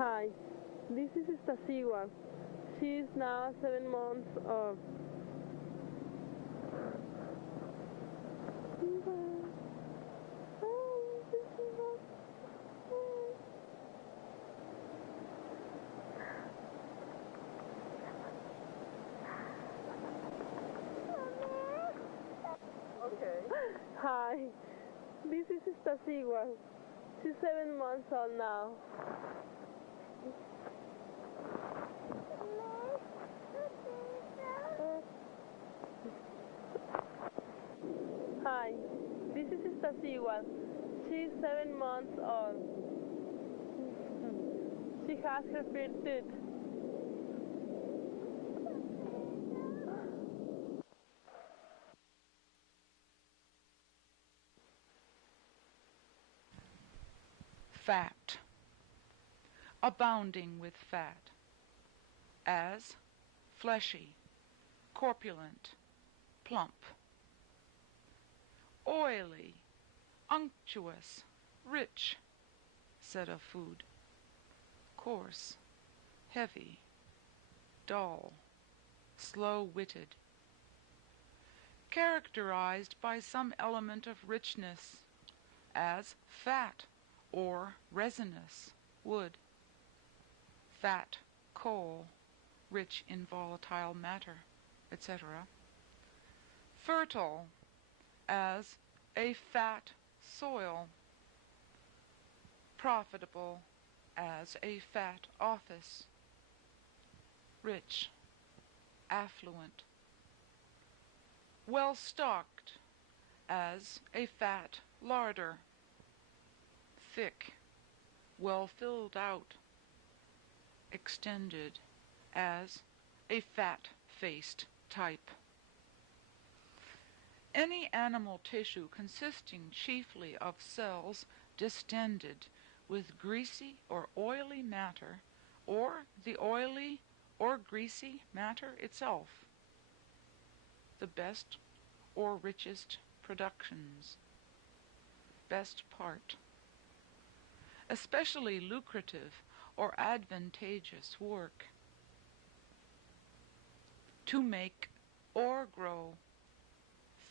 Hi, this is Stasiwa. She is now 7 months old. Okay. Hi, this is Stasiwa. She's 7 months old now. Hi, this is Stasiwa. She's 7 months old. She has her first tooth. Fat. Abounding with fat. As fleshy, corpulent, plump. Oily, unctuous, rich, said of food. Coarse, heavy, dull, slow-witted. Characterized by some element of richness, as fat or resinous wood. Fat coal, rich in volatile matter, etc. Fertile, as a fat soil. Profitable, as a fat office. Rich, affluent. Well-stocked, as a fat larder. Thick, well filled out. Extended, as a fat-faced type. Any animal tissue consisting chiefly of cells distended with greasy or oily matter, or the oily or greasy matter itself. The best or richest productions. Best part. Especially lucrative or advantageous work. To make or grow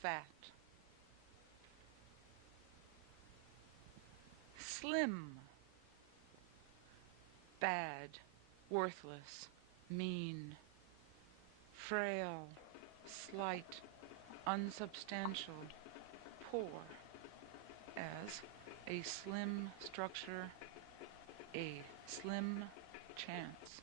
fat. Slim. Bad, worthless, mean. Frail, slight, unsubstantial, poor. As a slim structure, a slim chance.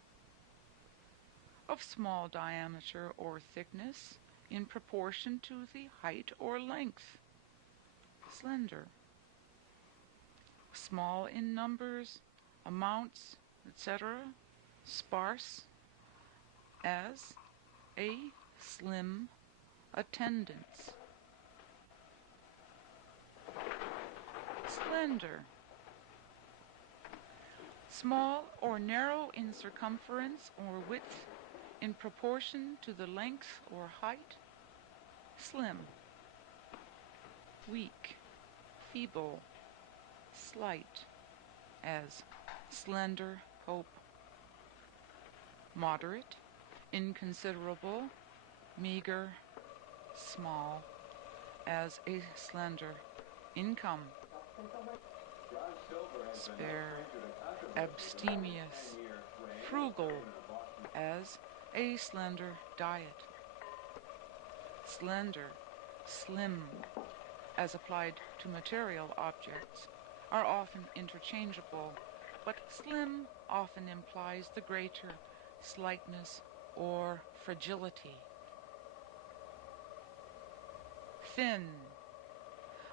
Of small diameter or thickness in proportion to the height or length. Slender. Small in numbers, amounts, etc. Sparse. As a slim attendance. Slender. Small or narrow in circumference or width in proportion to the length or height. Slim. Weak, feeble, slight, as slender hope. Moderate, inconsiderable, meager, small, as a slender income. Spare, abstemious, frugal, as a slender diet. Slender, slim, as applied to material objects, are often interchangeable, but slim often implies the greater slightness or fragility. Thin,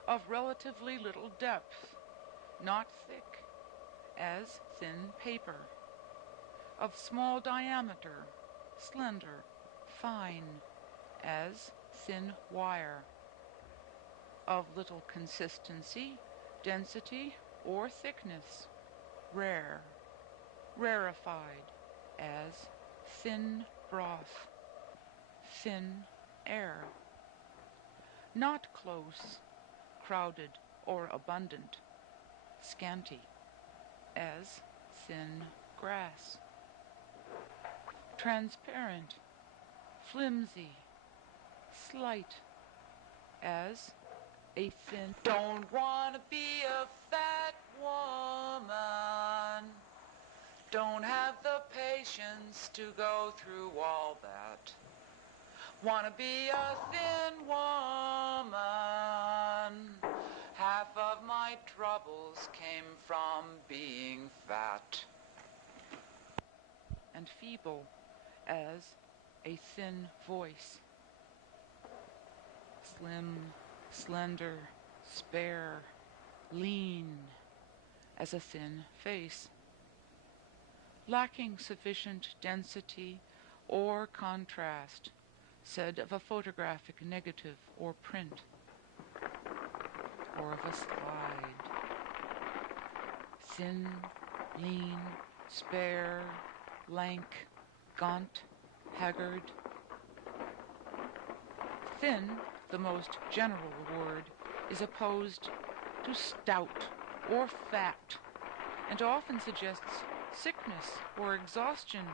of relatively little depth, not thick, as thin paper. Of small diameter, slender, fine, as thin wire. Of little consistency, density, or thickness, rare, rarefied, as thin broth, thin air. Not close, crowded, or abundant, scanty, as thin grass. Transparent, flimsy, slight, as a thin. Don't want to be a fat woman. Don't have the patience to go through all that. Want to be a thin woman. Half of my troubles came from being fat. And feeble as a thin voice. Slim, slender, spare, lean as a thin face. Lacking sufficient density or contrast, said of a photographic negative or print, or of a slide. Thin, lean, spare, lank, gaunt, haggard. Thin, the most general word, is opposed to stout or fat, and often suggests sickness or exhaustion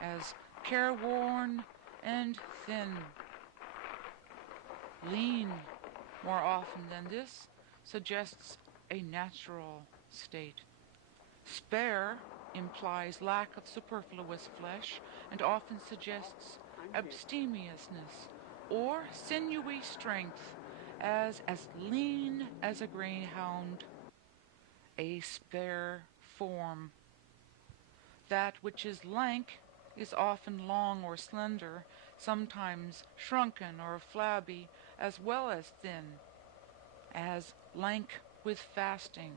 as careworn and thin. Lean, more often than this, suggests a natural state. Spare implies lack of superfluous flesh and often suggests abstemiousness or sinewy strength, as lean as a greyhound, a spare form. That which is lank is often long or slender, sometimes shrunken or flabby, as well as thin, as lank with fasting.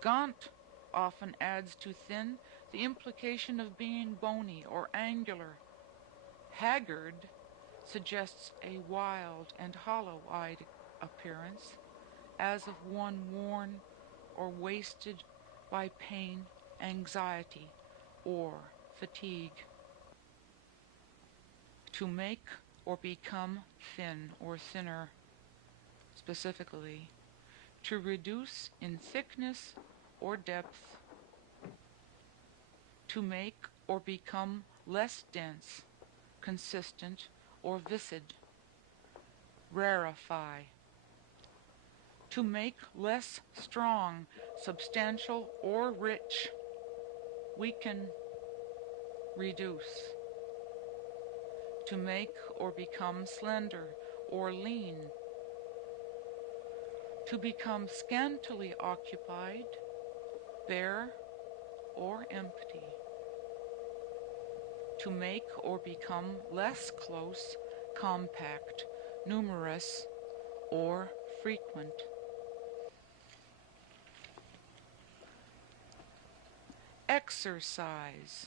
Gaunt often adds to thin the implication of being bony or angular. Haggard suggests a wild and hollow-eyed appearance, as of one worn or wasted by pain, anxiety, or fatigue. To make or become thin or thinner, specifically, to reduce in thickness or depth, to make or become less dense, consistent, or viscid, rarefy, to make less strong, substantial, or rich, weaken, reduce, to make or become slender or lean, to become scantily occupied, bare, or empty, to make or become less close, compact, numerous, or frequent. Exercise.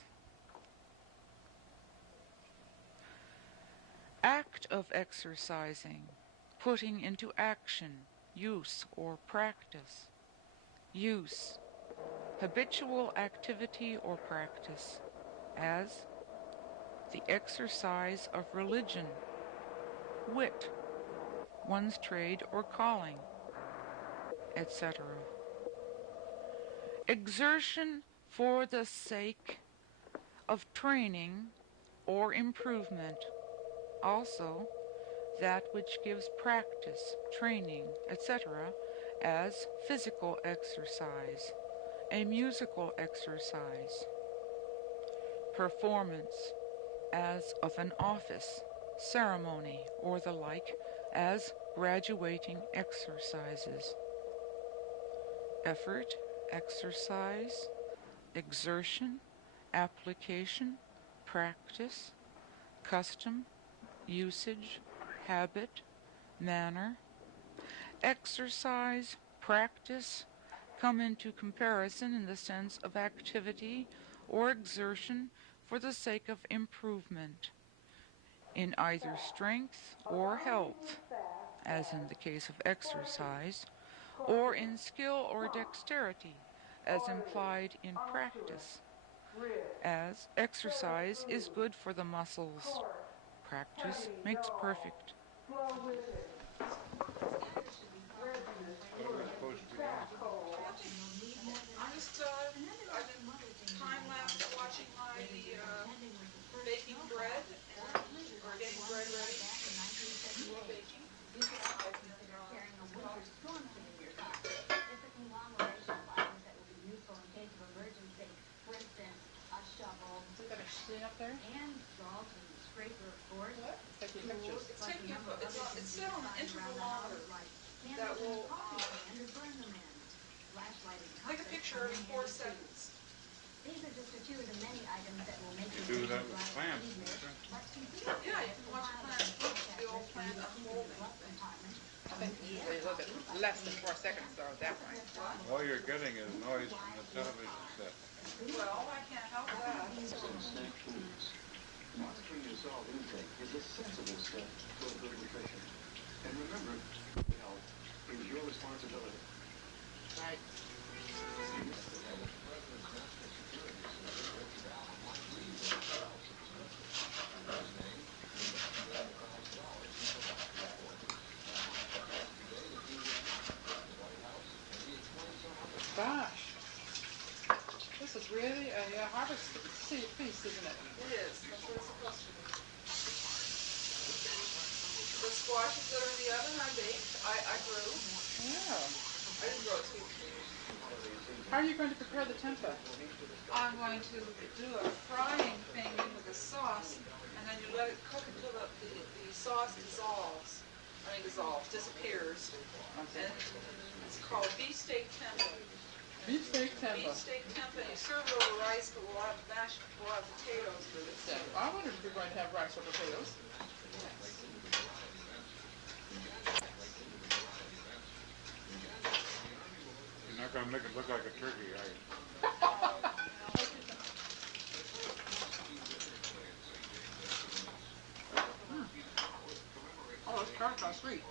Act of exercising, putting into action, use or practice. Use, habitual activity or practice, as the exercise of religion, wit, one's trade or calling, etc. Exertion for the sake of training or improvement, also that which gives practice, training, etc., as physical exercise, a musical exercise. Performance, as of an office, ceremony, or the like, as graduating exercises. Effort, exercise, exertion, application, practice, custom, usage, habit, manner. Exercise, practice come into comparison in the sense of activity or exertion for the sake of improvement in either strength or health, as in the case of exercise, or in skill or dexterity, as implied in practice, as exercise is good for the muscles. Practice makes perfect. sitting up there? And salt and scraper, of course. What? Taking pictures. It's taking it's set on an intervalometer that will take a picture every 4 seconds. These are just a few of the many items that will make You do that with plants. Yeah, you can watch the plant grow, the old plant unfolding. I think usually a little bit less than 4 seconds though at that point. All you're getting is noise from the television set. Well, I can't help that. Monitoring your salt intake is a sensible step toward good nutrition. And remember, health is your responsibility. Right. Gosh, this is really a harvest feast, isn't it? It is. That's what it's supposed to be. The squashes that are in the oven, I baked. I grew. Yeah. I didn't grow too. How are you going to prepare the tempeh? I'm going to do a frying thing with the sauce, and then you let it cook until the sauce disappears. Okay. And it's called beefsteak tempeh. Beefsteak tempeh. Beefsteak tempeh. You serve it over rice, but we'll have potatoes with it. Yeah. I wonder if you're going to have rice or potatoes. You're not going to make it look like a turkey, are you? Oh, it's tart and sweet.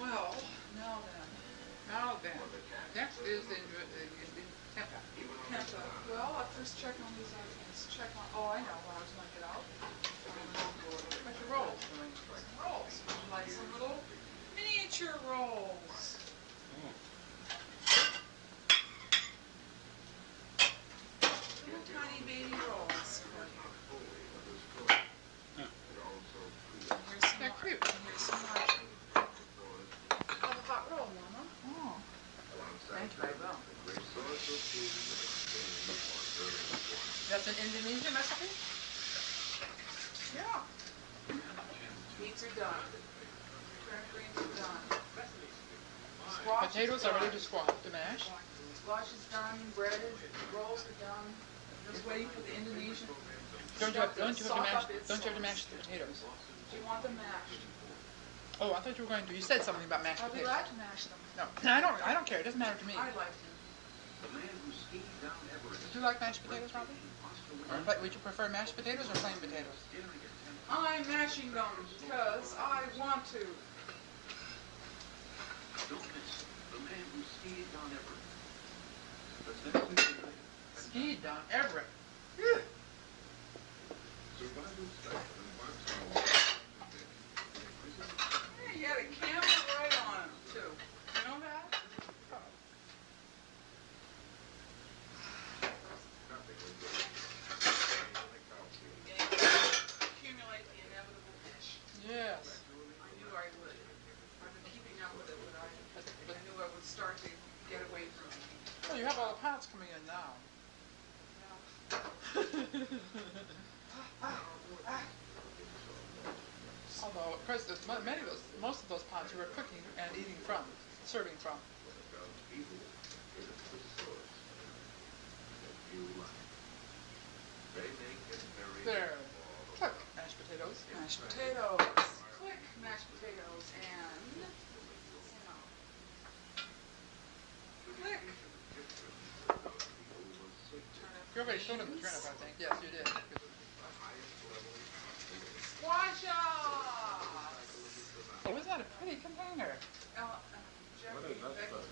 Well, now then. Next is the tempeh. Tempeh. Well, I first check on these items. Oh, I know what I was going to get out. Like your rolls. Rolls. Like some little miniature rolls. Little tiny baby rolls. Here's some They're more. cute. Here's some more. Have a hot roll, Mama. Oh. Thank you, I will. That's an Indonesian recipe? Yeah. Meats are done. Cracked greens are done. Squash is Potatoes are done. ready to mash. Squash is done. Bread is, rolls are done. Just waiting for the Indonesian. Don't you have to mash the potatoes? potatoes? Do you want them mashed? Oh, I thought you were going to. You said something about mashed I'll be potatoes. glad to mash them. No, I don't care. It doesn't matter to me. I like them. Do you like mashed potatoes, Robbie? Would you prefer mashed potatoes or plain potatoes? I'm mashing them because I want to. Don't miss the man who skied Down Everett. Skied down Everett. Hey, you had a camera right on him, too. You know that? Accumulate the inevitable dish. Yes. I knew I would. I've been keeping up with it, but I knew I would start to get away from it. Well, you have all the pots coming in now. Although, of course, most of those pots you were cooking and eating from, serving from. There. Click, mashed potatoes. Mashed potatoes. Click mashed potatoes and click. You already showed them the turnip, I think. Yes, you did. Squash Oh, isn't that a pretty container? What is that stuff?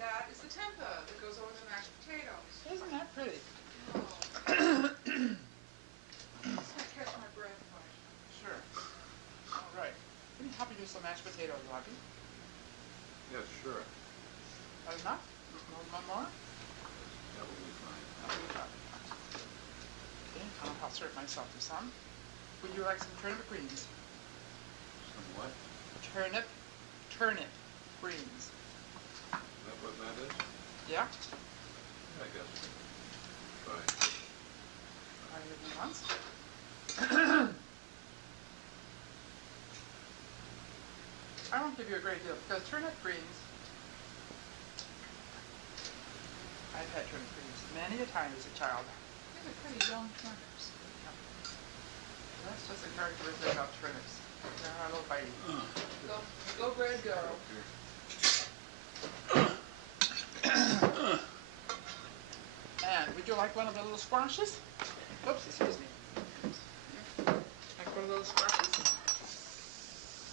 That is the tempeh that goes over the mashed potatoes. Isn't that pretty? Just gonna catch my breath. Sure. All right. Let me help you do some mashed potatoes, Robbie. Yes, sure. That enough? One more? That will be fine. Okay, I'll serve myself to some. Would you like some turnip greens? Some what? Turnip greens. Is that what that is? Yeah? I guess. won't give you a great deal because turnip greens, I've had turnip greens many a time as a child. These are pretty young turnips. That's just a characteristic of turnips. They're a little bitey. Go, bread, go. And would you like one of the little squashes? Oops, excuse me. Like one of those squashes?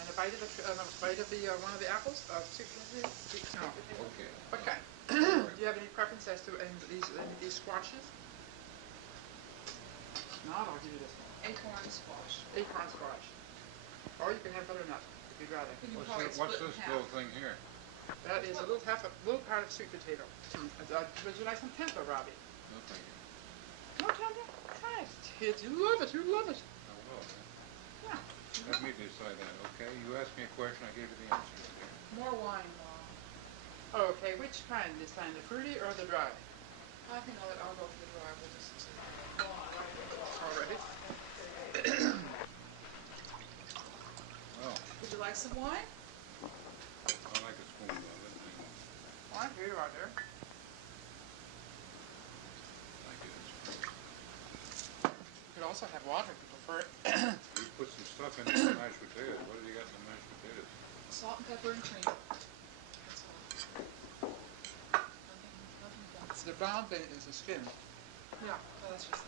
And a bite of one of the apples? No. Okay. What kind? Do you have any preference as to any of these squashes? If not, I'll give you this one. Acorn squash. Acorn squash. Or you can have butternut if you'd rather. What's this little thing here? That is a little part of sweet potato. Would you like some tempeh, Robbie? No, thank you. No tempeh? Try it. Kids, you love it. You love it. I will. Yeah. Let me decide that, okay? You asked me a question, I gave you the answer. Okay? More wine, Mom. Okay, which kind this time, the fruity or the dry? I think I'll go for the dry. We'll just go on right. Already? Well, Would you like some wine? I like a spoon of it. Well, here you are, there. Thank you. You could also have water if you prefer it. You put some stuff in the mashed potatoes. What have you got in the mashed potatoes? Salt and pepper and cream. That's all. Nothing fancy. The brown thing is the skin. Yeah, well, that's just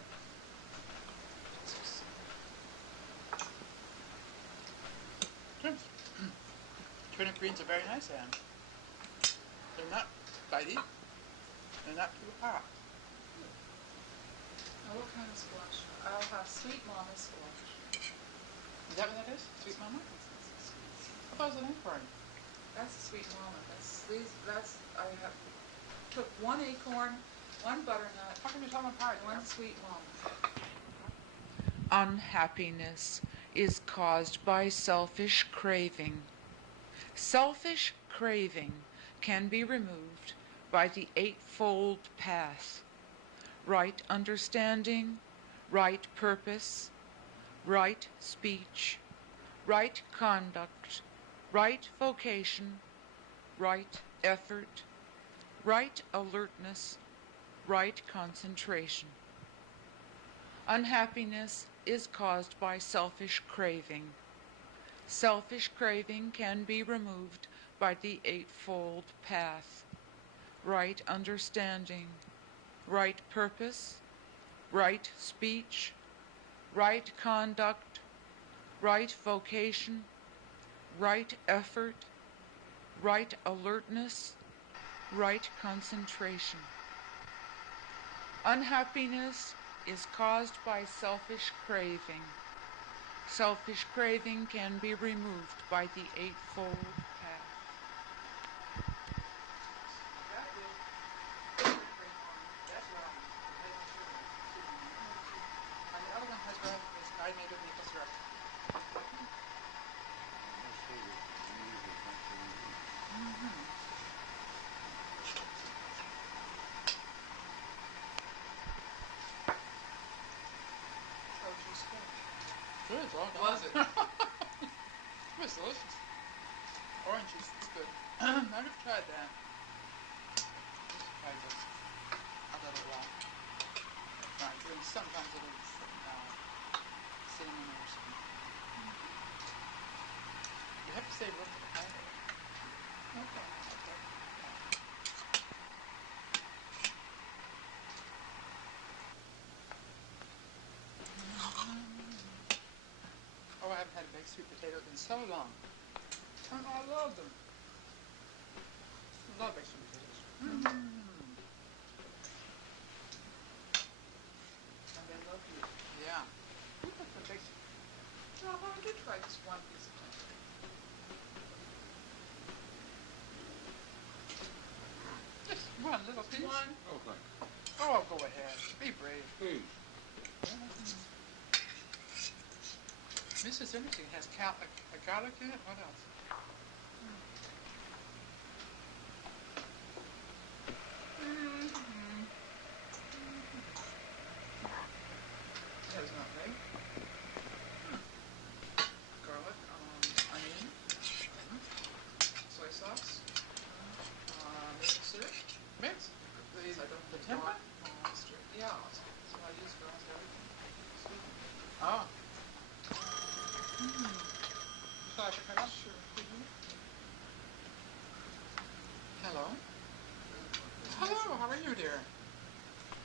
Turnip greens are very nice, Anne. They're not bitey. They're not too hot. Now, what kind of squash? I'll have sweet mama squash. Is that what that is? Sweet mama? I thought it was an acorn. That's sweet mama. I have took one acorn, one butternut, How can you tell them apart? one sweet mama. Unhappiness is caused by selfish craving. Selfish craving can be removed by the eightfold path: right understanding, right purpose, right speech, right conduct, right vocation, right effort, right alertness, right concentration. Unhappiness is caused by selfish craving. Selfish craving can be removed by the eightfold path: right understanding, right purpose, right speech, right conduct, right vocation, right effort, right alertness, right concentration. Unhappiness is caused by selfish craving. Selfish craving can be removed by the eightfold path. That's wrong. And the other one has red. I made it maple syrup. Good, Was it? It was delicious. Orange juice is good. I've never tried that. Just try this. A little right. And sometimes a little cinnamon or something. You have to save room for the pie. Okay. Oh, I haven't had a baked sweet potato in so long. Oh, I love them. I love baked sweet potatoes. And they love you. Yeah. Who put the baked? No, I did try just one piece of it. Just one little piece? One. Oh, thank you. Oh, go ahead. Be brave. Please. Mrs. Anything has garlic in it. What else? That is not right. Garlic, onion. you, dear?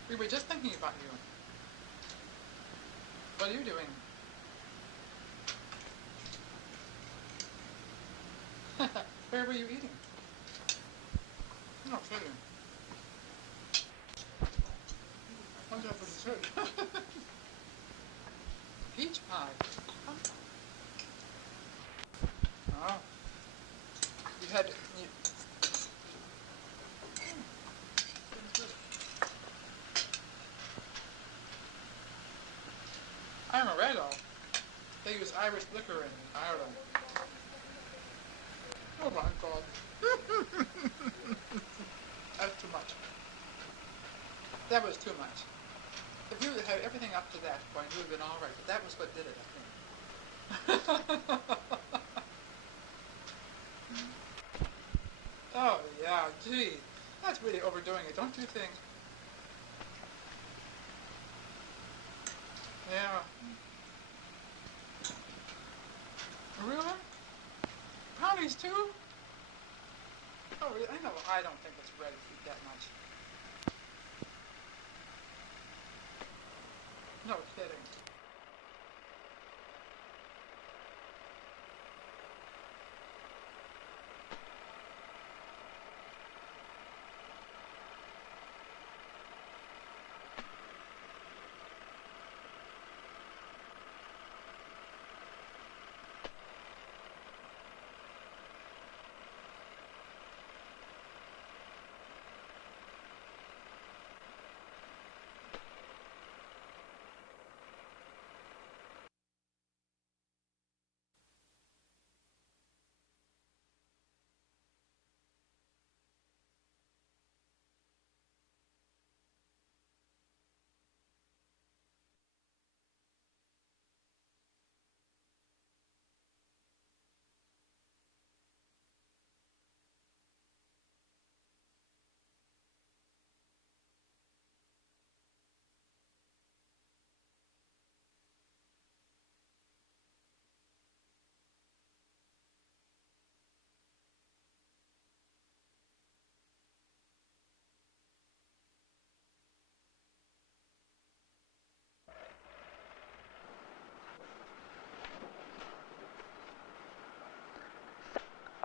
We were just thinking about you. What are you doing? Where were you eating? No kidding. What's that for dessert? Peach pie. Oh. You had... I'm a red all. They use Irish liquor in Ireland. Oh my God. That's too much. That was too much. If you had everything up to that point, you would have been all right. But that was what did it, I think. Oh yeah, gee, that's really overdoing it, don't you think? Yeah. Really? Brownies too? Oh, really? I know. I don't think it's ready to eat that much. No kidding.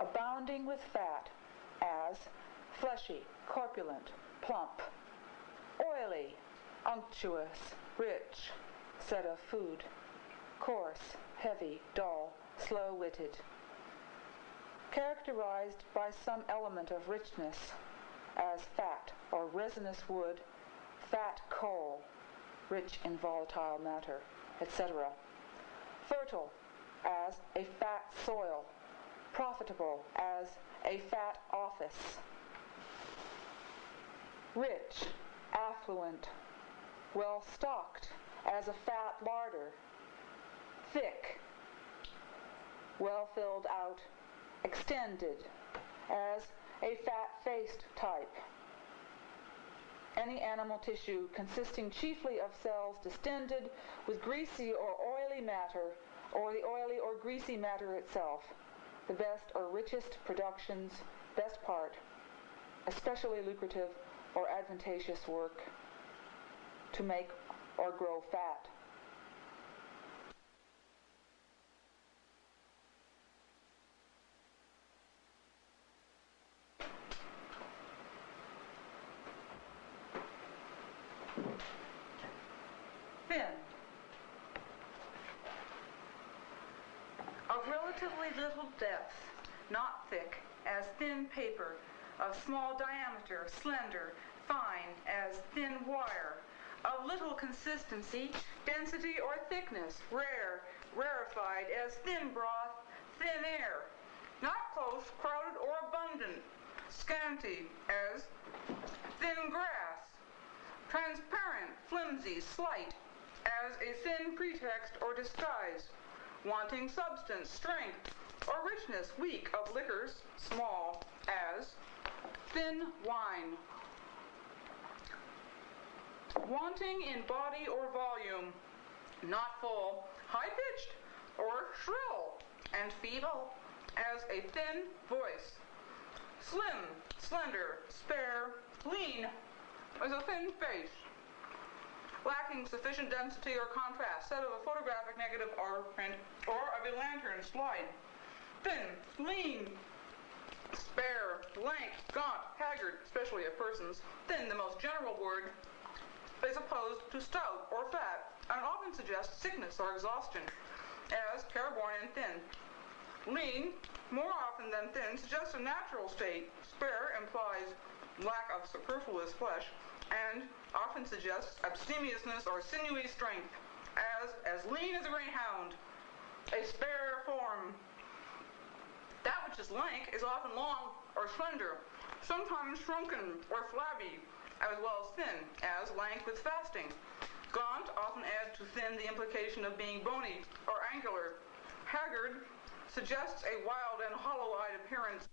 Abounding with fat, as fleshy, corpulent, plump, oily, unctuous, rich, said of food, coarse, heavy, dull, slow-witted, characterized by some element of richness, as fat or resinous wood, fat coal, rich in volatile matter, etc. Fertile, as a fat soil, profitable as a fat office, rich, affluent, well-stocked as a fat larder, thick, well filled out, extended as a fat-faced type. Any animal tissue consisting chiefly of cells distended with greasy or oily matter, or the oily or greasy matter itself, the best or richest productions, best part, especially lucrative or advantageous work to make or grow fat. Thin. Of relatively little depth, not thick, as thin paper, of small diameter, slender, fine, as thin wire, of little consistency, density, or thickness, rare, rarefied, as thin broth, thin air, not close, crowded, or abundant, scanty, as thin grass, transparent, flimsy, slight, as a thin pretext or disguise, wanting substance, strength, or richness, weak, of liquors, small, as thin wine, wanting in body or volume, not full, high-pitched, or shrill, and feeble, as a thin voice, slim, slender, spare, lean, is a thin face, lacking sufficient density or contrast, said of a photographic negative or print, or of a lantern slide. Thin, lean, spare, lank, gaunt, haggard, especially of persons. Thin, the most general word, is opposed to stout or fat, and often suggests sickness or exhaustion, as careworn and thin. Lean, more often than thin, suggests a natural state. Spare implies lack of superfluous flesh, and often suggests abstemiousness or sinewy strength, as lean as a greyhound, a spare form. That which is lank is often long or slender, sometimes shrunken or flabby, as well as thin, as lank with fasting. Gaunt often adds to thin the implication of being bony or angular. Haggard suggests a wild and hollow-eyed appearance.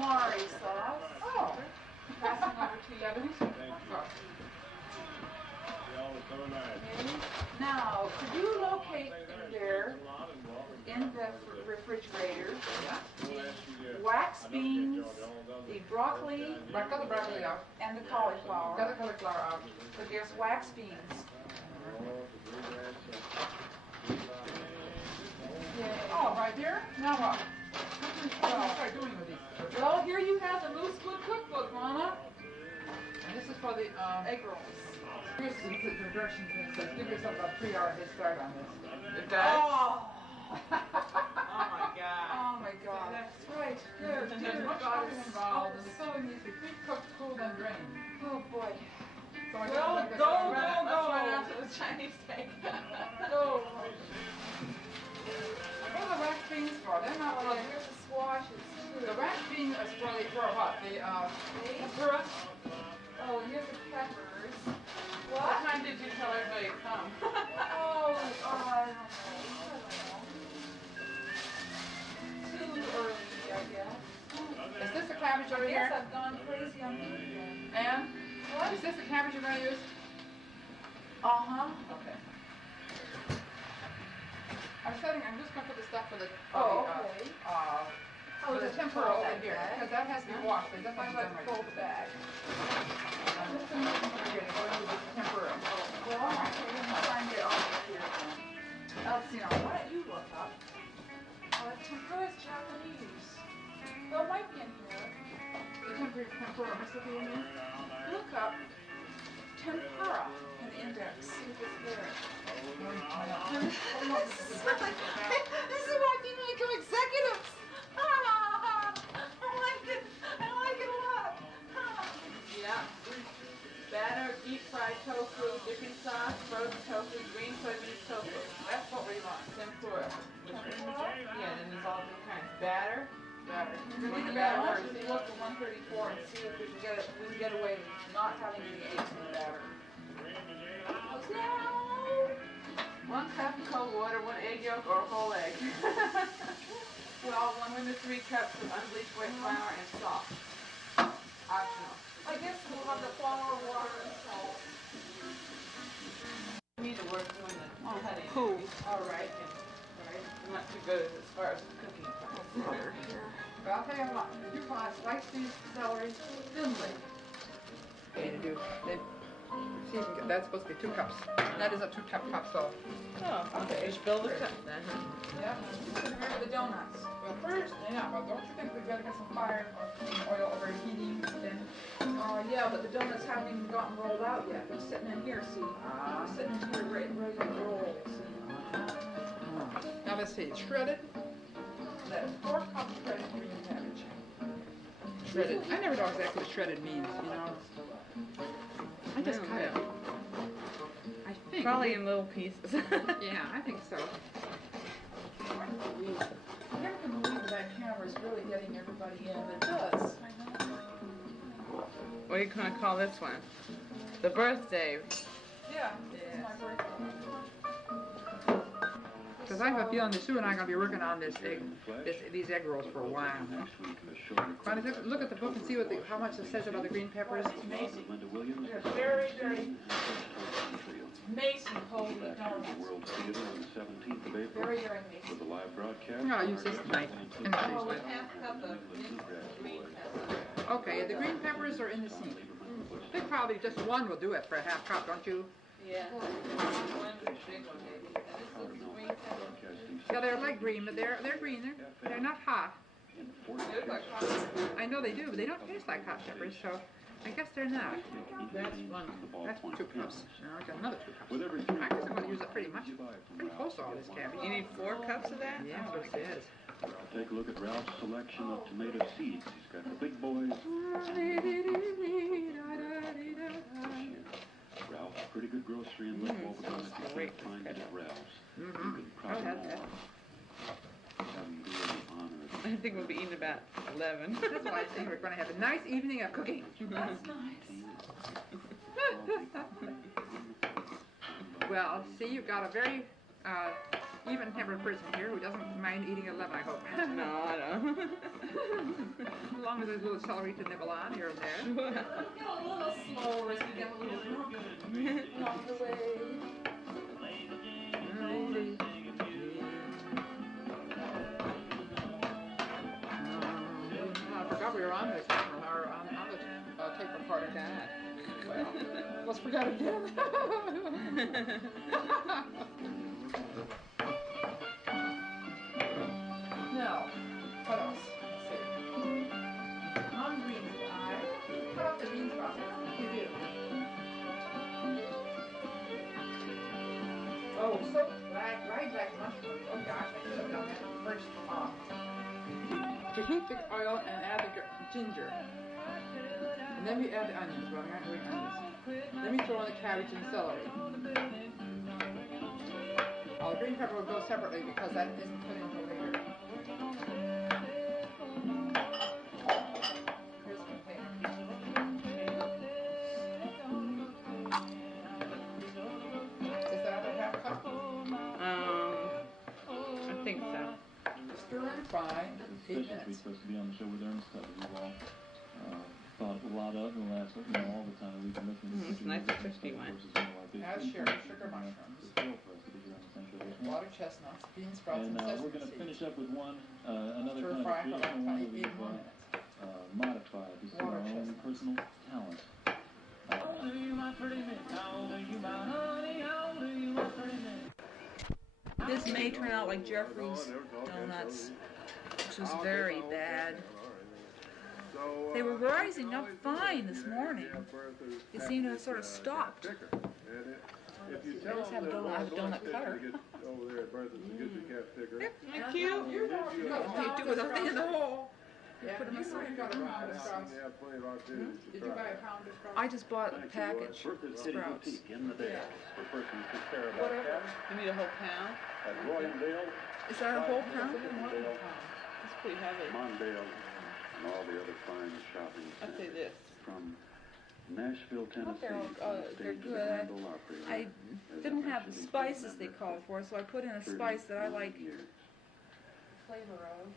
calamari sauce. Oh. Passing over to you. Okay. Now, could you locate in there, in the refrigerator, the wax beans, the broccoli, and the cauliflower? Got the cauliflower out. But there's wax beans. Oh, right there? Now what? What do I start doing with these? Well, here you have the Moose Good Cookbook, Mama. And this is for the Egg rolls. here's the directions, and it says give yourself about 3 hour head start on this. It does? Oh! Oh my god. Oh my God. That's right. There, There's dear much God. cooking involved, and the filling needs to be pre-cooked, cooled, and drained. Oh boy. So I Well, guess go, I'll go, run it. go. Right after the Chinese steak. Go. What are the wax beans for? They're not Oh, really... here's the squashes. The wax bean is for what? The tempura? Oh, here's the peppers. What What? time did you tell everybody to come? Oh, I don't know. Too early, I guess. Is this the cabbage over I guess here? I've gone crazy on food. And? What? Is this the cabbage you're going to use? Uh-huh. Okay. I'm just going to put the stuff for the, Oh, okay. for the tempura over here, because that has to be washed. It doesn't I have to like be to fold the bag. I'm just going to here to go into the tempura. Well, okay, let's try and get off of here then. Let's see now. Why don't you look up? Tempura's Japanese. Well, it might be in here. The tempura recipe in there? Look up tempura in the index. See if it's there. This is why people become executives. I like it. I like it a lot. Yeah. Batter, deep fried tofu, dipping sauce, frozen tofu, green soybean tofu. That's what we want. Tempura. Yeah, then there's all different kinds. Batter. We Look can at batter look first. at 134 and see if we can get away with not having any eggs in the batter. No. 1 cup of cold water, 1 egg yolk, or a whole egg. Well, 1 to 3 cups of unbleached white flour and salt. Optional. I guess we'll have the flour, water, and salt. We need to work doing the cutting. Cool. All right. Right. I'm not too good as far as cooking. Butter here. But I'll tell you what, you can slice these celery thinly. Okay, see if you can get, that's supposed to be 2 cups. That is a 2-cup cup, so. Oh, okay. Just fill the cup then, huh? Yeah. Remember the donuts. Well, first, well, don't you think we better get some fire or oil overheating then? Yeah, but the donuts haven't even gotten rolled out yet. They're sitting in here, see? They're sitting in here ready to roll, see? Now let's see, shredded. That is 4 cups shredded green cabbage. Shredded. I never know exactly what shredded means, you know. I just cut it. I think. Probably in little pieces. Yeah, I think so. I never can believe that camera is really getting everybody in. It does. What are you going to call this one? The birthday. Yeah, this is my birthday. Because I have a feeling that Sue and I are going to be working on these egg rolls for a while. Why don't you look at the book and see how much it says about the green peppers? Amazing. They're very, very amazing holy donuts. Very, very amazing. No, I'll use this tonight. Oh, with half a cup of green pepper. Okay, the green peppers are in the sink. I think probably just 1 will do it for a half cup, don't you? Yeah. One big one, maybe. And this is green pepper. Yeah, they're like green, but they're green. They're not hot. They look like hot. I know they do, but they don't taste like hot peppers, so I guess they're not. That's 1. That's 2 cups. Now I got another 2 cups. I guess I'm going to use it pretty close to all this cabbage. You need 4 cups of that? Yeah, that's what it says. Take a look at Ralph's selection of tomato seeds. He's got the big boys. Ralph's pretty good grocery and local donuts you can't find it at Ralph's. You can probably more. Have him do it in honor of I think we'll be eating about 11. That's why I think we're going to have a nice evening of cooking. That's nice. Well, see, you've got a very even tempered person here who doesn't mind eating at 11, I hope. No, I don't. As long as there's a little celery to nibble on here and there. Well, Get a little slower as we get a little drunk along the way. I forgot we were on the camera, or on the tape recorder. Well, let's forget again. Now, what else? Let's see. On green pie. Cut up the bean sprouts. You do. Oh, so dried black mushrooms. Oh gosh, I should have done that first off. To heat the oil and add the ginger. And then we add the onions. Well, we're not doing onions. Then we throw in the cabbage and celery. The green pepper will go separately because that isn't put in until later. Here's the container. Is that a half cup? I think so. Stir and fry 8 Especially minutes. supposed to be on the show with Ernest that we've all thought a lot of in the last, all the time we've been looking. It's nice and crispy one. Add sugar mushrooms, water chestnuts, bean sprouts, and sesame we're going to seeds. finish up with another Stir kind fry of for traditional about one that 8 we've more minutes. modified to suit Water our own chestnuts. personal talent. This may turn out like Jeffrey's donuts, which was very bad. They were rising up fine this morning. They seemed to have sort of stopped. I just have a donut cutter. Thank you. You do with a thing in the hole. Yeah, Put them you aside. got a pound of sprouts. Did you buy a pound of sprouts? I just bought a package of City sprouts. Boutique in the Dales for persons who care about Whatever. cabs You need a whole pound? at Royandale, Is that a whole pound? Dale, That's pretty heavy. Mondale, and all the other fine shopping I'd say centers. this. From Nashville, Tennessee, they're from the they're stage of the good. Grand Ole Opry, I as didn't I have the mentioned, spices they these called for, so I put in a 30 spice that I like years. flavor of.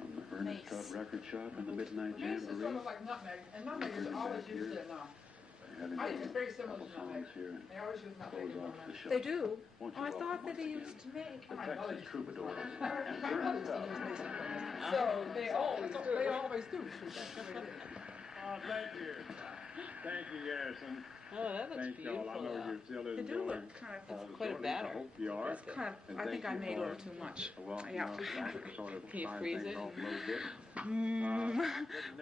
From the Ernest Mace. Tubb Record Shop and the Midnight Mace is sort Jamboree, of like nutmeg, and nutmeg is always used in, having I think it's very a similar couple to nutmeg. songs here and They always use nutmeg close in off the nutmeg. show. They do. Won't you Oh, I welcome thought that once they again used to make. the Texas Troubadours and My Ernest mother Tubb. used to use Mace. So they always do. They always do. Oh, thank you. Thank you, Garrison. Oh, that looks Thank y'all. beautiful. I know you're still They do enjoying look kind of all the quite a shortness. I batter. hope you are. Kind of. And I think I thank made you a little for too much. Well, Yeah. sort of Can you fine freeze things it? off a little bit.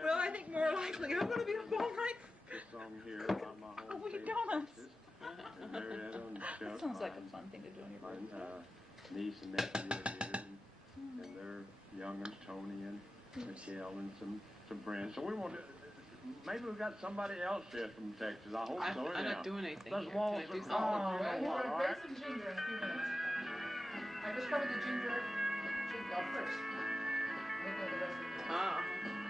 Well, I think more likely I'm going to be up all night. Just some here on my home Oh, we page. donuts. And Marietta and Chuck. That sounds like a fun thing to do on your And, birthday. niece and nephew are here, and their young ones, Tony and Michelle, and some friends. So we want to, maybe we've got somebody else here from Texas. I hope so. I'm anyhow. not doing anything Those here. walls Can I do are- something? Well, you're all going to right. grate some ginger in a few minutes. I discovered the ginger first. Then go the rest of it. Ah,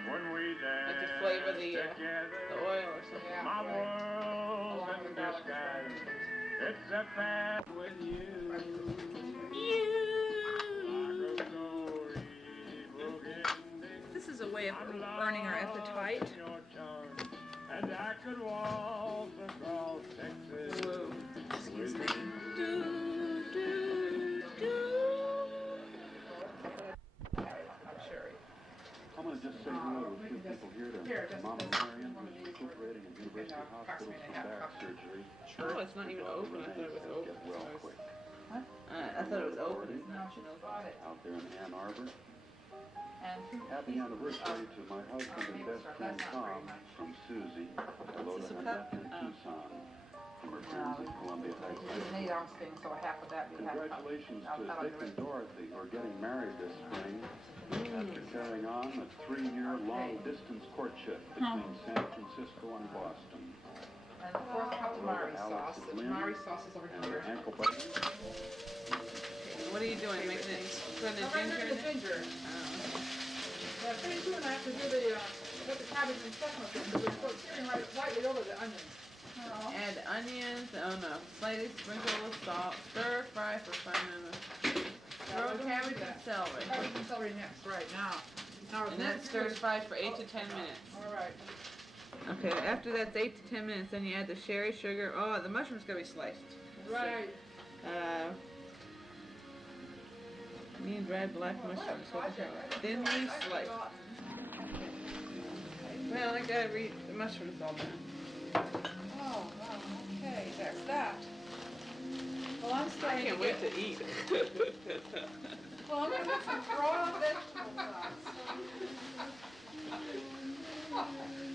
When we dance like to flavor the together, oil or something. Yeah, my right. world's Along in with garlic and disguise. stuff. It's a fact with you. This is a way of earning our appetite. And I could walk across Texas. Whoa. Excuse me. Sherry. I'm going to just say hello to a few people here to Mama Marion, who's recuperating at University Hospital from back surgery. Oh, it's not even open. I thought it was open. Get well quick. I thought it was open. No, she knows about it. Out there in Ann Arbor. And Happy anniversary to my husband and best friend Tom from Susie. Hello to her nephew Tucson from her friends at Columbia High it's School. an 8 ounce thing, so half of that we have. Congratulations to Dick and Dorothy, who are getting married this spring after carrying on a 3-year long-distance courtship between San Francisco and Boston. And the 4th cup of Mari sauce. The Mari sauce is over And here. her ankle button. What are you doing? Making it, putting the I'm going to ginger do in the it? ginger. Yeah, pretty soon I have to do the cabbage and chestnut thing, because it's searing right slightly over the onions. Add onions, oh no, slightly sprinkle of salt, stir fry for 5 minutes. Roll cabbage and celery. Cabbage and celery next, right now. And that stirs fried for 8 to 10 minutes. All right. Okay, after that's 8 to 10 minutes, then you add the sherry, sugar. Oh, the mushroom's gonna be sliced. Right. Medium dried black mushrooms. Thinly sliced. Well, I gotta read the mushrooms all done. Oh, wow. Okay, that's that. Well, I'm I starting can't wait to eat. Well, I'm going to have some raw vegetable sauce.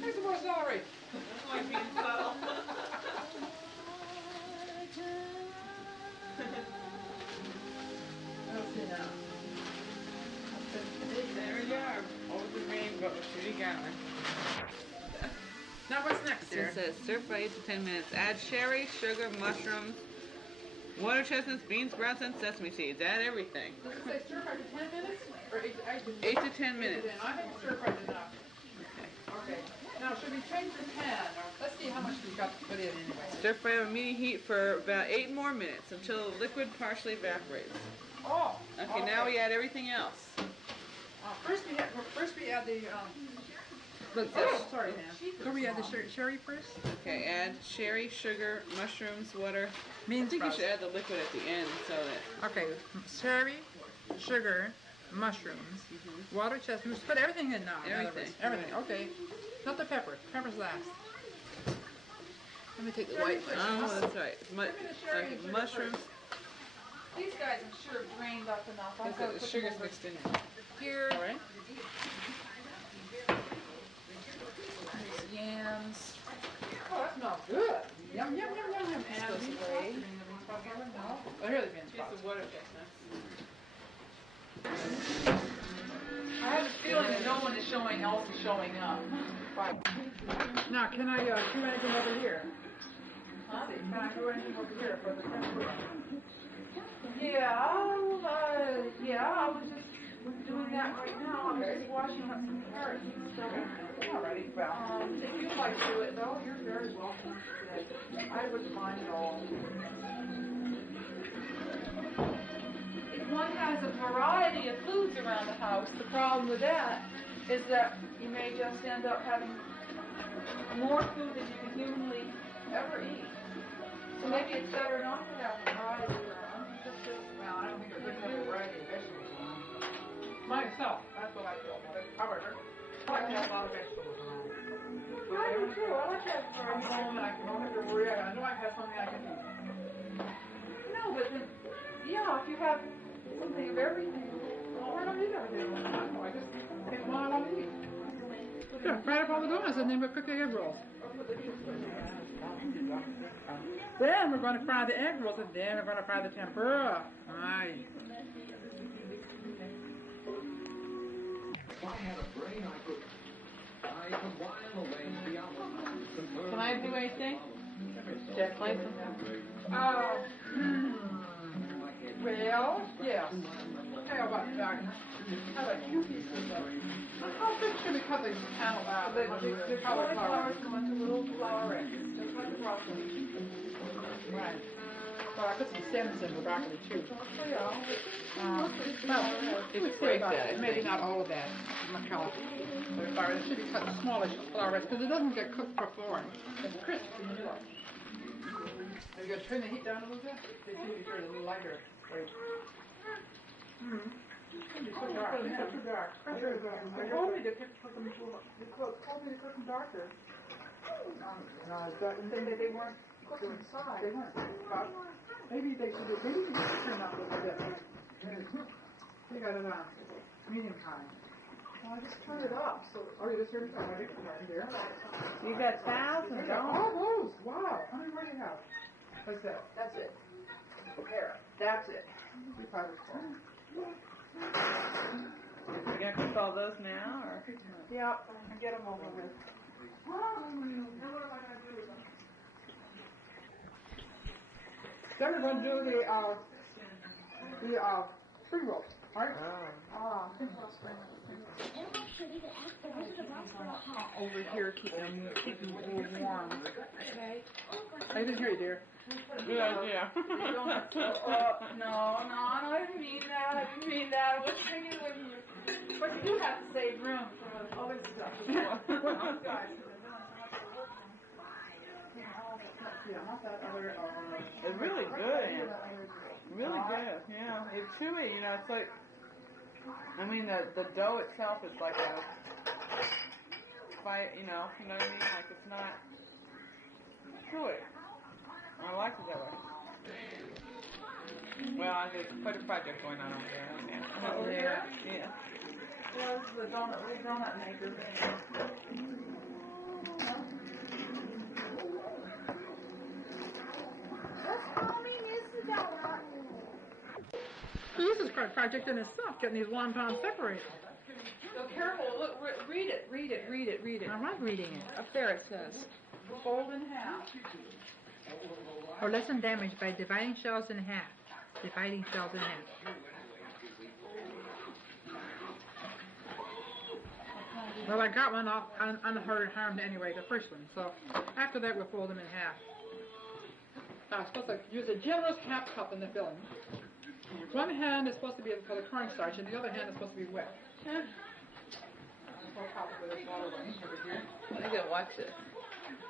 Here's some more celery. That's like being subtle. There we are. Over the rainbow, Judy Garland. Now what's next, dear? It says stir fry 8 to 10 minutes. Add sherry, sugar, mushrooms, water chestnuts, beans, sprouts, and sesame seeds. Add everything. Does it say stir fry for 10 minutes? Or 8 to 10 minutes. I think stir fried enough. Okay. Now, should we change the pan? Or let's see how much we've got to put in anyway. Stir fry on medium heat for about 8 more minutes until the liquid partially evaporates. Oh. Okay, now we add everything else. First we add the Look, sorry, man. So we add the sherry first? Okay, add sherry, sugar, mushrooms, water. Bean I think sprouts. you should add the liquid at the end so that... Okay, sherry, sugar, mushrooms, water chestnuts. Put everything in now. in other words. Everything. Everything, okay. Not the pepper. Pepper's last. Let me take the white mushrooms. Oh, that's right. Mushrooms. These guys I'm sure have drained up enough. The sugar's mixed in there. Here. All right. Yams. Oh, that smells good. Yum, yum, yum, yum, yum. And Goes bean away. sprouts. No. Oh, here are the bean sprouts. Here's the water chestnuts. I have a feeling that no one is showing else is showing up. Right. Now, can I do anything over here? Huh? Can I do anything over here for the temperature? Yeah, I was just doing that right now. I'm just washing up some carrots. Alrighty, well, if you'd like to do it though, you're very welcome. I wouldn't mind at all. If one has a variety of foods around the house, the problem with that is that you may just end up having more food than you can humanly ever eat. So maybe it's better not to have a variety around. Well, I don't think it's good to have a variety of vegetables around. Myself, that's what I feel. However, I like to have a lot of vegetables around. I do too. I like to have variety. I'm home and I don't have to worry. I know I have something I can eat. No, but then, yeah, if you have something of everything, well, I don't eat everything. I don't know. I just pick one I want to eat. Yeah, fry up all the donuts and then we'll cook the egg rolls. Then we're going to fry the egg rolls and then we're going to fry the tempura. Aye. If I had a brain, I could while away beyond Can I do anything? Jack Clayton? Well, yes. How about that? How about two pieces of how big should we cut the panel out? The cauliflowers go into little flowers, just like the broccoli. Right. Well, I put some stems in the broccoli too. Well, It's break that. maybe not all of that. The flowers should be cut smallish flowers because it doesn't get cooked before. It's crisp in the middle. Are you going to turn the heat down a little bit? They should be turned a little lighter. Wait. It's so dark. It's too dark. They told me to cook them darker. And then they weren't cooked inside. They weren't. Maybe they should turn up a little bit. You got it on medium high. Well, I just turn it up. So, you just heard it on there. You got thousands of All those. Wow. How many more do you have? What's that? That's it. There. That's it. We probably You gonna cook all those now, or? Yep. And get them over with. Now what am I going to do with them? Then we're going to do the spring rolls. Right? Over here, keep them warm. Okay. I didn't hear you, dear. Good idea. Donuts go up. No, I didn't mean that. I didn't mean that. I was thinking when you. But you do have to save room for other stuff. It's really good, Ann. Really good, yeah. It's chewy, you know, it's like, I mean, the dough itself is like a, you know what I mean? Like, it's not chewy. I like it that way. Well, there's quite a project going on over there. Yeah. Over there? Yeah. Well, this is the donut maker thing. This is quite a project in itself, getting these wontons separated. So careful, look, read it. I'm not reading it. Up there it says, Fold in half. Or lessen damage by dividing shells in half. Dividing shells in half. Well, I got one off unharmed anyway, the first one. So after that, we'll fold them in half. I'm supposed to use a generous half cup in the filling. One hand is supposed to be for the cornstarch, and the other hand is supposed to be wet. I gotta watch it.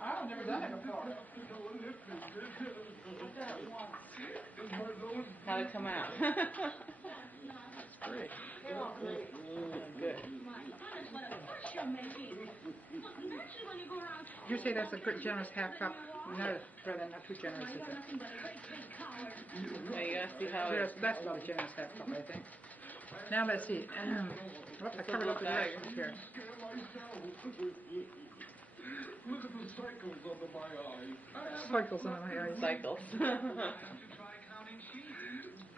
I've never done it before. How'd it come out? It's great. Good. You say that's a good generous half cup? No, rather not too generous, is it? Now you gotta see how That's about a generous half cup, I think. Now let's see. Whoops, I covered up the directions here. Look at the cycles under my eyes. Cycles under my eyes. Cycles. Try counting sheep.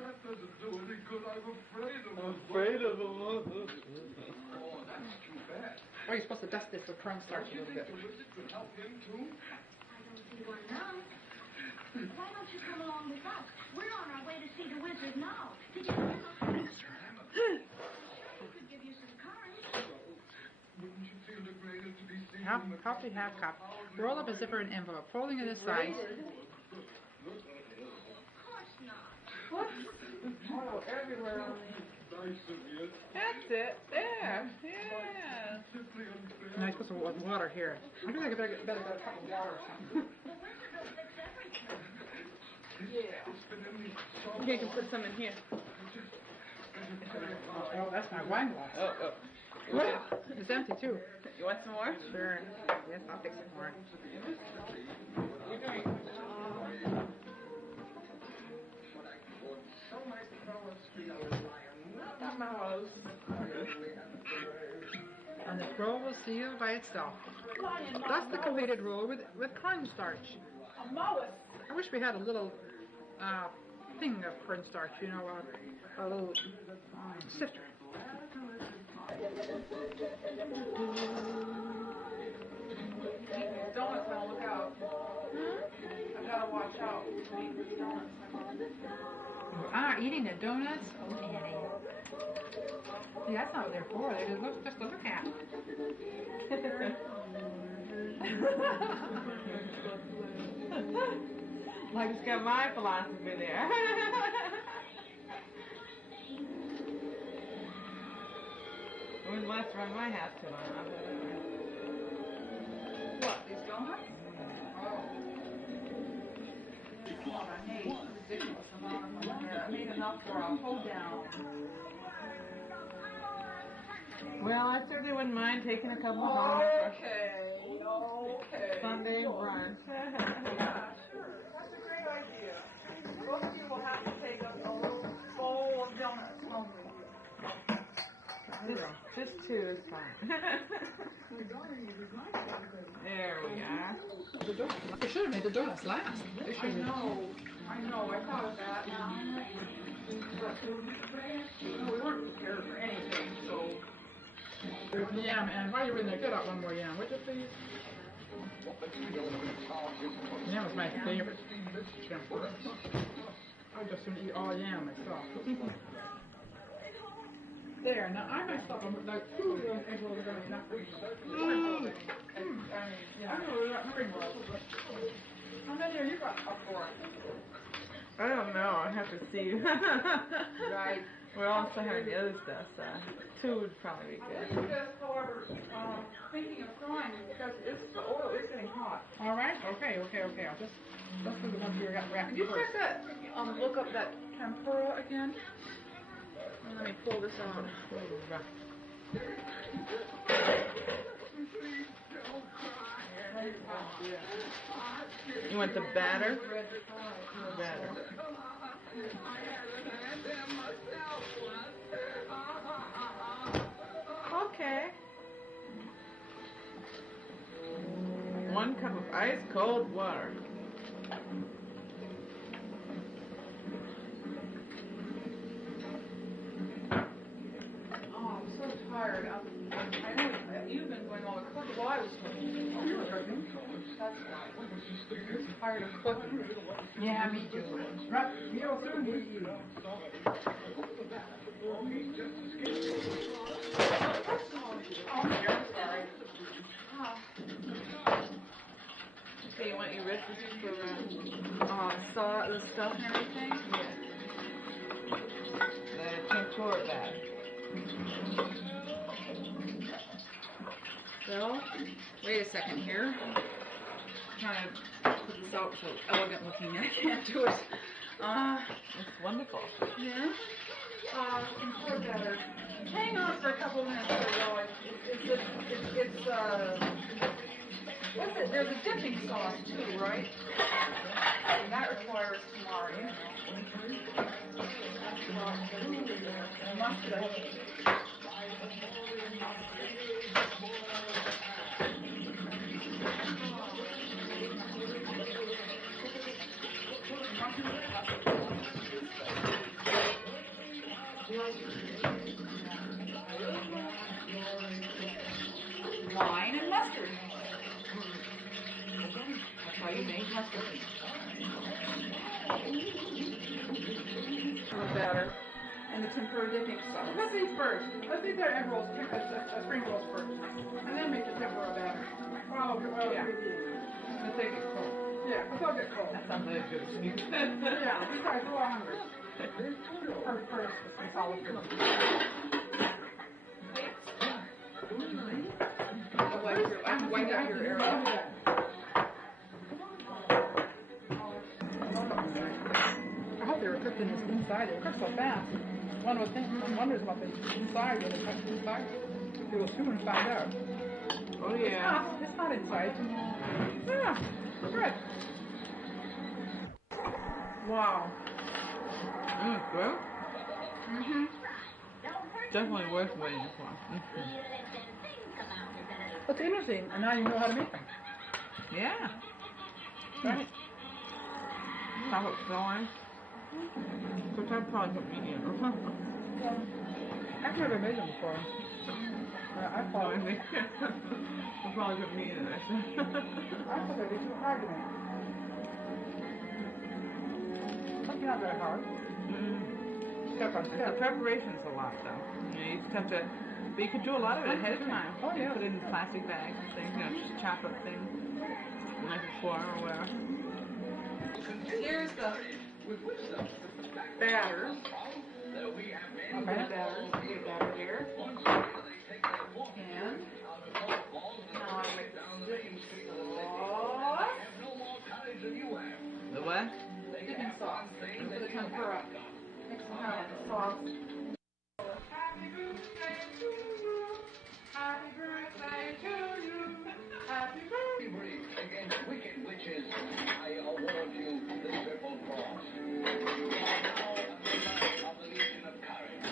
That doesn't do any good. I'm afraid of them. Afraid of them. Oh, that's too bad. Oh, you're supposed to dust this with cornstarch a little bit. The wizard could help him too. I don't see one now. Why don't you come along with us? We're on our way to see the wizard now. Did you hear those? We could give you some currants. Wouldn't you feel degraded to be seen Half in the coffee, half cup. Roll up a zipper in envelope, folding it aside. Of course not. What? Oh, everywhere on me. nice of you? That's it. There. Yeah. Simply unfair. No, you're supposed to want water here. I think I better get a cup of water or something. You can put some in here. Oh, that's my wine glass. Oh. It's empty too. You want some more? Sure. Yes, I'll take some more. And the roll will seal by itself. That's the completed roll with cornstarch. I wish we had a little thing of cornstarch, you know, a little sifter. Donuts, now look out. I gotta watch out. Eating the donuts? Oh, Annie. See, that's not what they're for. They're just to look at. Like it's got my philosophy there. It wouldn't last around my house too long. What, these donuts? I made enough for a whole down. Well, I certainly wouldn't mind taking a couple home for Okay. Sunday brunch. Yeah, sure. That's a great idea. Both of you will have to take a little bowl of donuts home with you. Just two is fine. There we are. They should have made the donuts last. They should have. I know. I thought of that. But we weren't prepared for anything, so. Yam, and while you're in there, get out one more yam, would you please? Yam is my favorite. I just soon eat all yam myself. There, now I myself am like, ooh, I'm going to not eat. I mean, you know, how many many are you got up for? I don't know. I have to see. Right. We're also having the other stuff, so 2 would probably be I good. was just, however, thinking of trying because the oil is getting hot. All right. Okay. I'll just let's do the ones we got wrapped. Could you check that? Look up that tempura again. Let me pull this out. You want the batter? Batter. Okay. 1 cup of ice cold water. Oh, I'm so tired. I know you've been going all the cooking while I was cooking. Oh, you were cooking. That's why. I'm tired of cooking. Yeah, me too. Right, you'll soon be eating. Oh, here, sorry. Okay, you want your recipes for Saw the stuff and everything? yes. The tempura batter. Well, wait a second here. I'm trying to put this out so elegant looking. I can't do it. It's wonderful. Yeah. Tempura batter. Hang on for a couple of minutes here, though. It's what's it? There's a dipping sauce too, right? And that requires tamari. And mustard. Wine and mustard. That's why you make mustard. Batter and the tempura dipping sauce. Let's eat first. Let's eat their egg rolls, spring rolls first, and then make the tempura batter. Oh, yeah. Let's take it cold. Yeah, let's all get cold. That sounds like a good excuse. Yeah, besides, we're all hungry. First, it's all good. I'll wipe out your area. I hope they were cooked in this inside. They were cooked so fast. One wonders about the inside when they cooked inside. They will soon find out. Oh yeah. It's not inside. Yeah, good. Wow. Good. Definitely worth waiting for. That's interesting, and now you know how to make them. Yeah. Right. How it's going. Because I've probably put me in. I've never made them before. I thought I'll probably put me in it. I thought they'd be too hard to make. That's not very hard. Step on step. The preparation's a lot, though. You just have to, but you can do a lot of it ahead of time. Oh, yeah. You put it in plastic bags and things, just chop up things, like a quarter or whatever. Here's the batter. Okay, batter. Get batter here. And now I make the dipping sauce. The what? Dipping sauce for the tempura. Mix them out with the sauce. Happy birthday to you. Happy birthday to you. Happy birthday. Against wicked witches, I award you the Triple Cross. Of the Legion of Courage.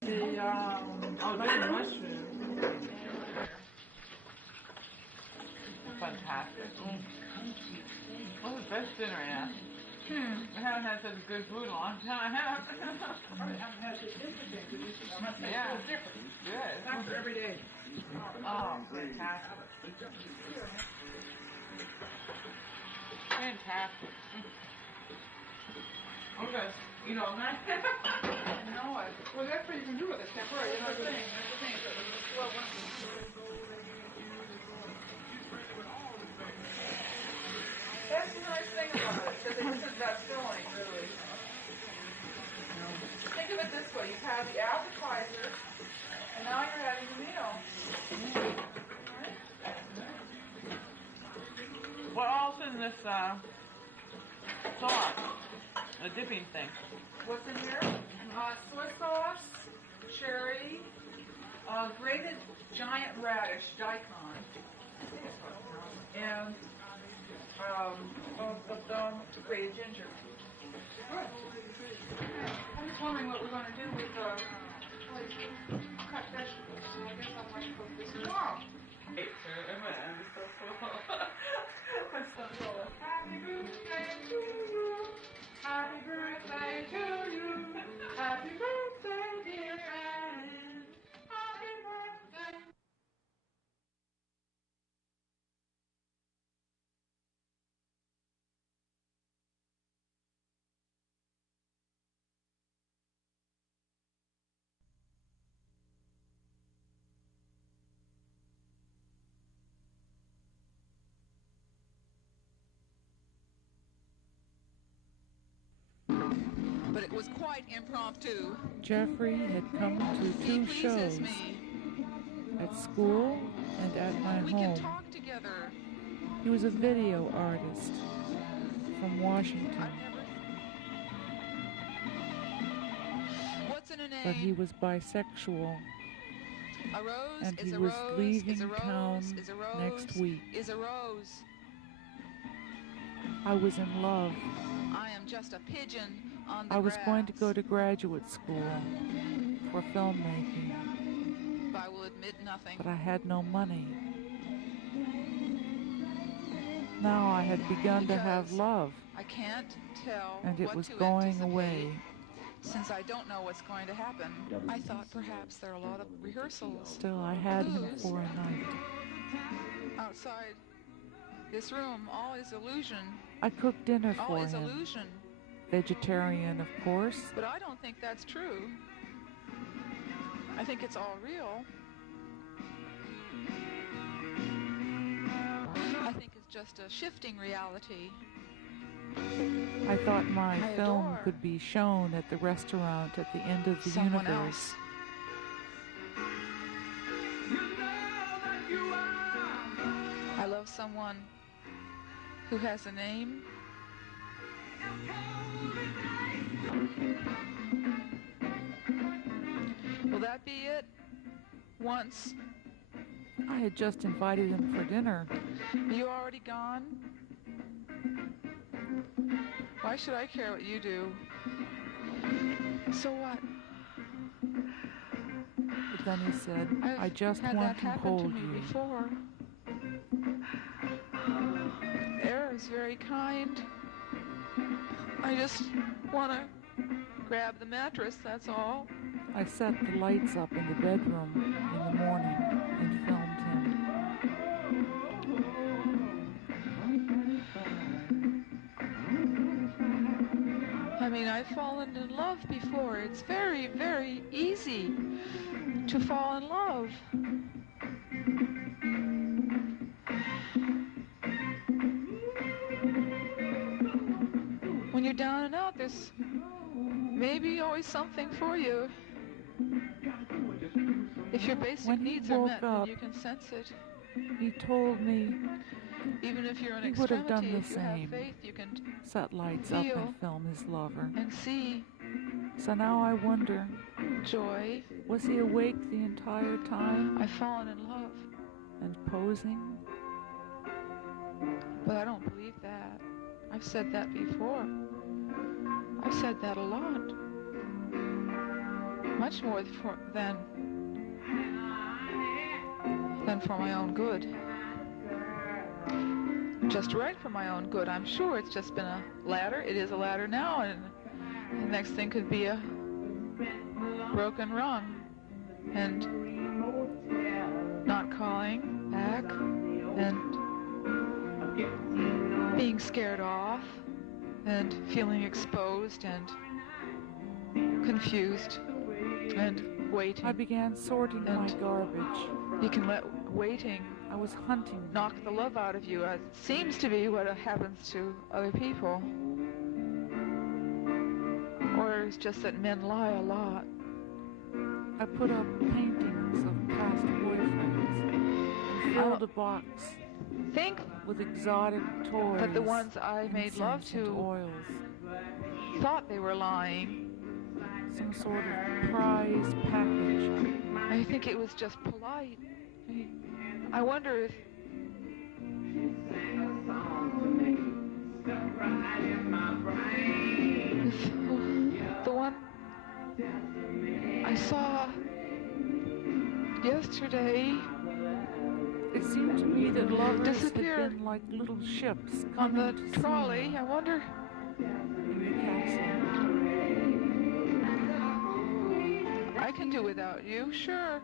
The mushroom. Fantastic. What's the best dinner yet? I haven't had such good food in a long time. Yeah. Good. Time for every day. Oh, fantastic. Fantastic. Okay, you know, I know it. Well, that's what you can do with it. Tempura. That's the thing. That's the thing. Well, that filling, really. Think of it this way. You've had the appetizer, and now you're having the meal. What else in this sauce? The dipping thing. What's in here? Soy sauce, cherry, grated giant radish, daikon, and grated ginger. Good. I'm just wondering what we're going to do with cut vegetables. So I guess I'll have to cook this tomorrow. Happy birthday to you. Happy birthday to you. Happy birthday, dear friend. Happy birthday. But it was quite impromptu. Jeffrey had come to two shows, at school and at my We home. can talk together. He was a video artist from Washington, What's in a name? but he was bisexual, A rose and is he a was rose, leaving is a rose, town is a rose, next week. is a rose. I was in love. I am just a pigeon on the I was grass. going to go to graduate school for filmmaking, I will admit nothing. but I had no money. Now I had begun to have love, I can't tell and it what was to going anticipate, away. since I don't know what's going to happen. I thought perhaps there are a lot of rehearsals. Still, I had him Booze. for a night. Outside this room, all is illusion. I cooked dinner All for is him. illusion. Vegetarian, of course. But I don't think that's true. I think it's all real. I think it's just a shifting reality. I thought my I film adore could be shown at the restaurant at the end of the someone universe. else. I love someone who has a name. Will that be it? Once? I had just invited him for dinner. You already gone? Why should I care what you do? So what? But then he said, I've I just had want that to happen hold to me you. before. Air is very kind. I just want to grab the mattress, that's all. I set the lights up in the bedroom in the morning and filmed him. I mean, I've fallen in love before. It's very, very easy to fall in love. When you're down and out, there's maybe always something for you. If your basic When he needs are woke met, then up, you can sense it. He told me Even if you're in he would have done extremity, the if you have same. faith, you can Set lights up feel and film his lover. and see So now I wonder, joy. was he awake the entire time I've fallen in love, and posing? but I don't believe that. I've said that before. I've said that a lot. Much more than for my own good. Just right for my own good. I'm sure it's just been a ladder. It is a ladder now, and the next thing could be a broken rung. And not calling back, and being scared off, and feeling exposed and confused and waiting. I began sorting my garbage. You can let waiting I was hunting. knock the love out of you. It seems to be what happens to other people. swear it's just that men lie a lot. I put up paintings of past boyfriends and filled a box with exotic toys that the ones I made love incense and to oils. thought they were lying. Some sort of prize package. I think it was just polite. I wonder if the one I saw yesterday, it seemed to me that lovers disappeared had been like little ships on coming the to trolley. I wonder. in the castle. I can do without you, sure.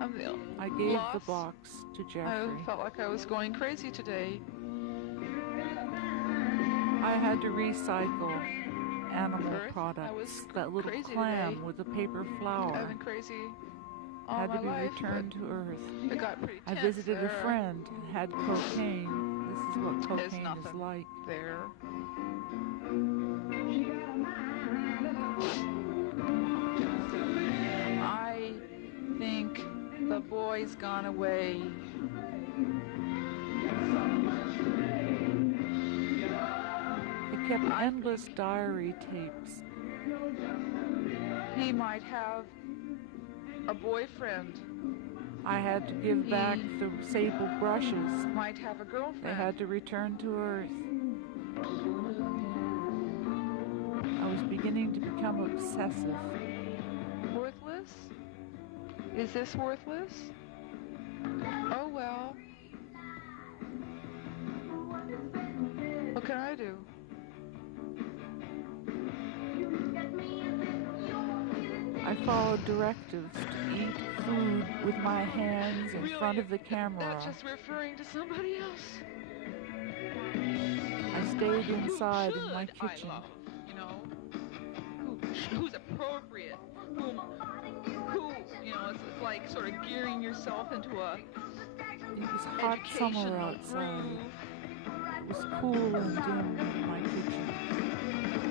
I'm the I gave lost. the box to Jeffrey. I felt like I was going crazy today. I had to recycle animal Earth, I products. was That little crazy clam today. with the paper flower I've been crazy all had my to be life, returned to Earth. but it got pretty I tense visited there. a friend who had cocaine. This is what There's cocaine is nothing like. there. I think the boy's gone away. I kept endless diary tapes. He might have a boyfriend. I had to give back the sable brushes. Might have a girlfriend. They had to return to Earth. I was beginning to become obsessive. Worthless? Is this worthless? Oh well. What can I do? I followed directives to eat food with my hands in front of the camera. Not just referring to somebody else. I stayed inside in my I kitchen. love, you know, who's appropriate, who, you know, it's like sort of gearing yourself into a It was hot summer outside. groove. It was cool and dim in my kitchen.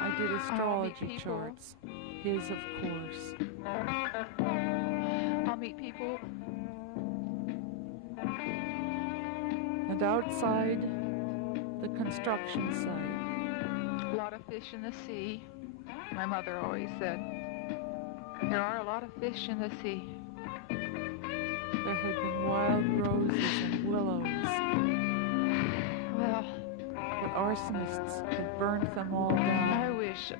I did astrology charts. His, of course. I'll meet people. And outside the construction site, A lot of fish in the sea. My mother always said, there are a lot of fish in the sea. there had been wild roses and willows, Well, but arsonists had burned them all down. I wish it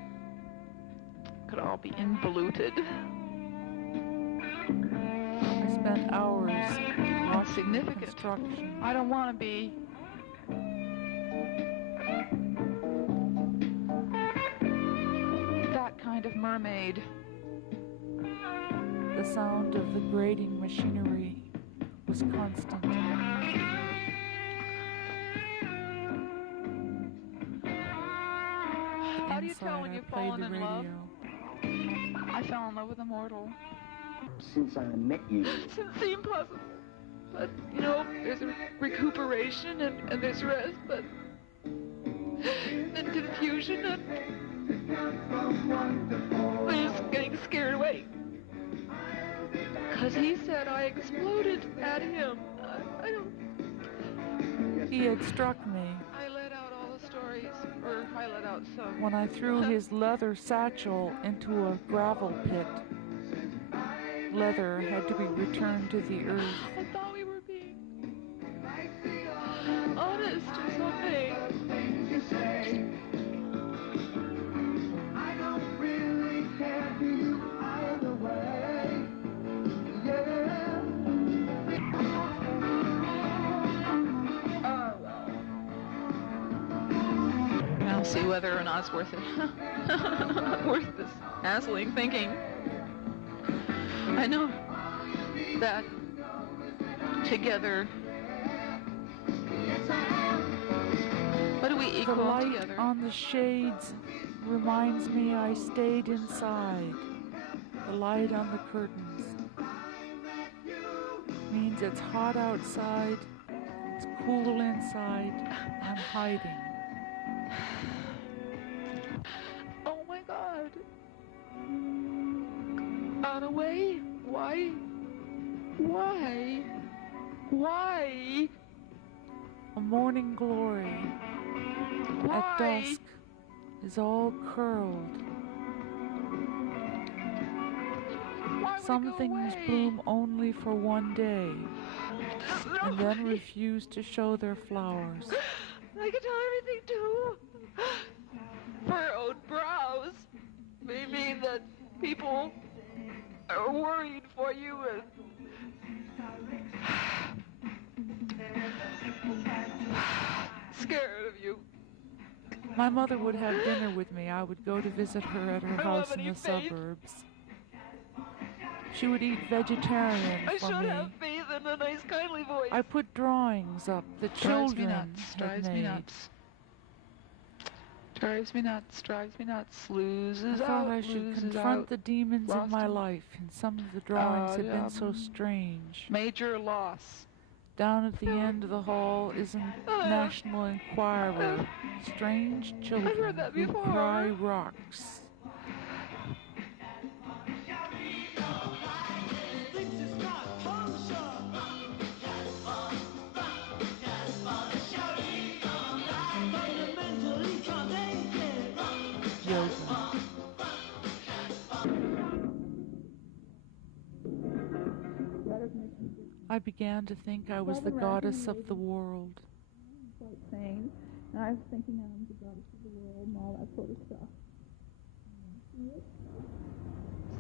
could all be involuted. I spent hours watching Significant. construction. I don't want to be. That kind of mermaid. The sound of the grating machinery was constant. How do you tell when Inside, you've I played fallen the in love? radio. I fell in love with a mortal. Since I met you, It seemed possible. But, you know, there's a recuperation and there's rest, but then confusion and I was getting scared away. Because he said I exploded at him. I don't... He had struck me I let out all the stories, or I let out some. when I threw his leather satchel into a gravel pit. Leather had to be returned to the earth. I thought we were being honest or something. I'll see whether or not it's worth it. Worth this hassling thinking. I know that together. What do we The light on the shades reminds me I stayed inside. The light on the curtains means it's hot outside, it's cool inside, I'm hiding. Oh my God. Away? Why? Why? Why? A morning glory at dusk is all curled. Some things bloom only for one day and then refuse to show their flowers. I can tell everything too. Furrowed brows may mean that people are worried for you and scared of you. My mother would have dinner with me. I would go to visit her at her house in the suburbs. She would eat vegetarian I for should me. have faith in a nice, kindly voice. I put drawings up that children had made. Drives me nuts, drives me nuts, loses I thought out, I should loses confront out. the demons in my life, and some of the drawings had yeah. been so strange. Major loss. Down at the end of the hall is a National Enquirer. Strange children who cry rocks. I began to think I was the goddess of the world. Quite sane, and I was thinking I'm the goddess of the world and all that sort of stuff.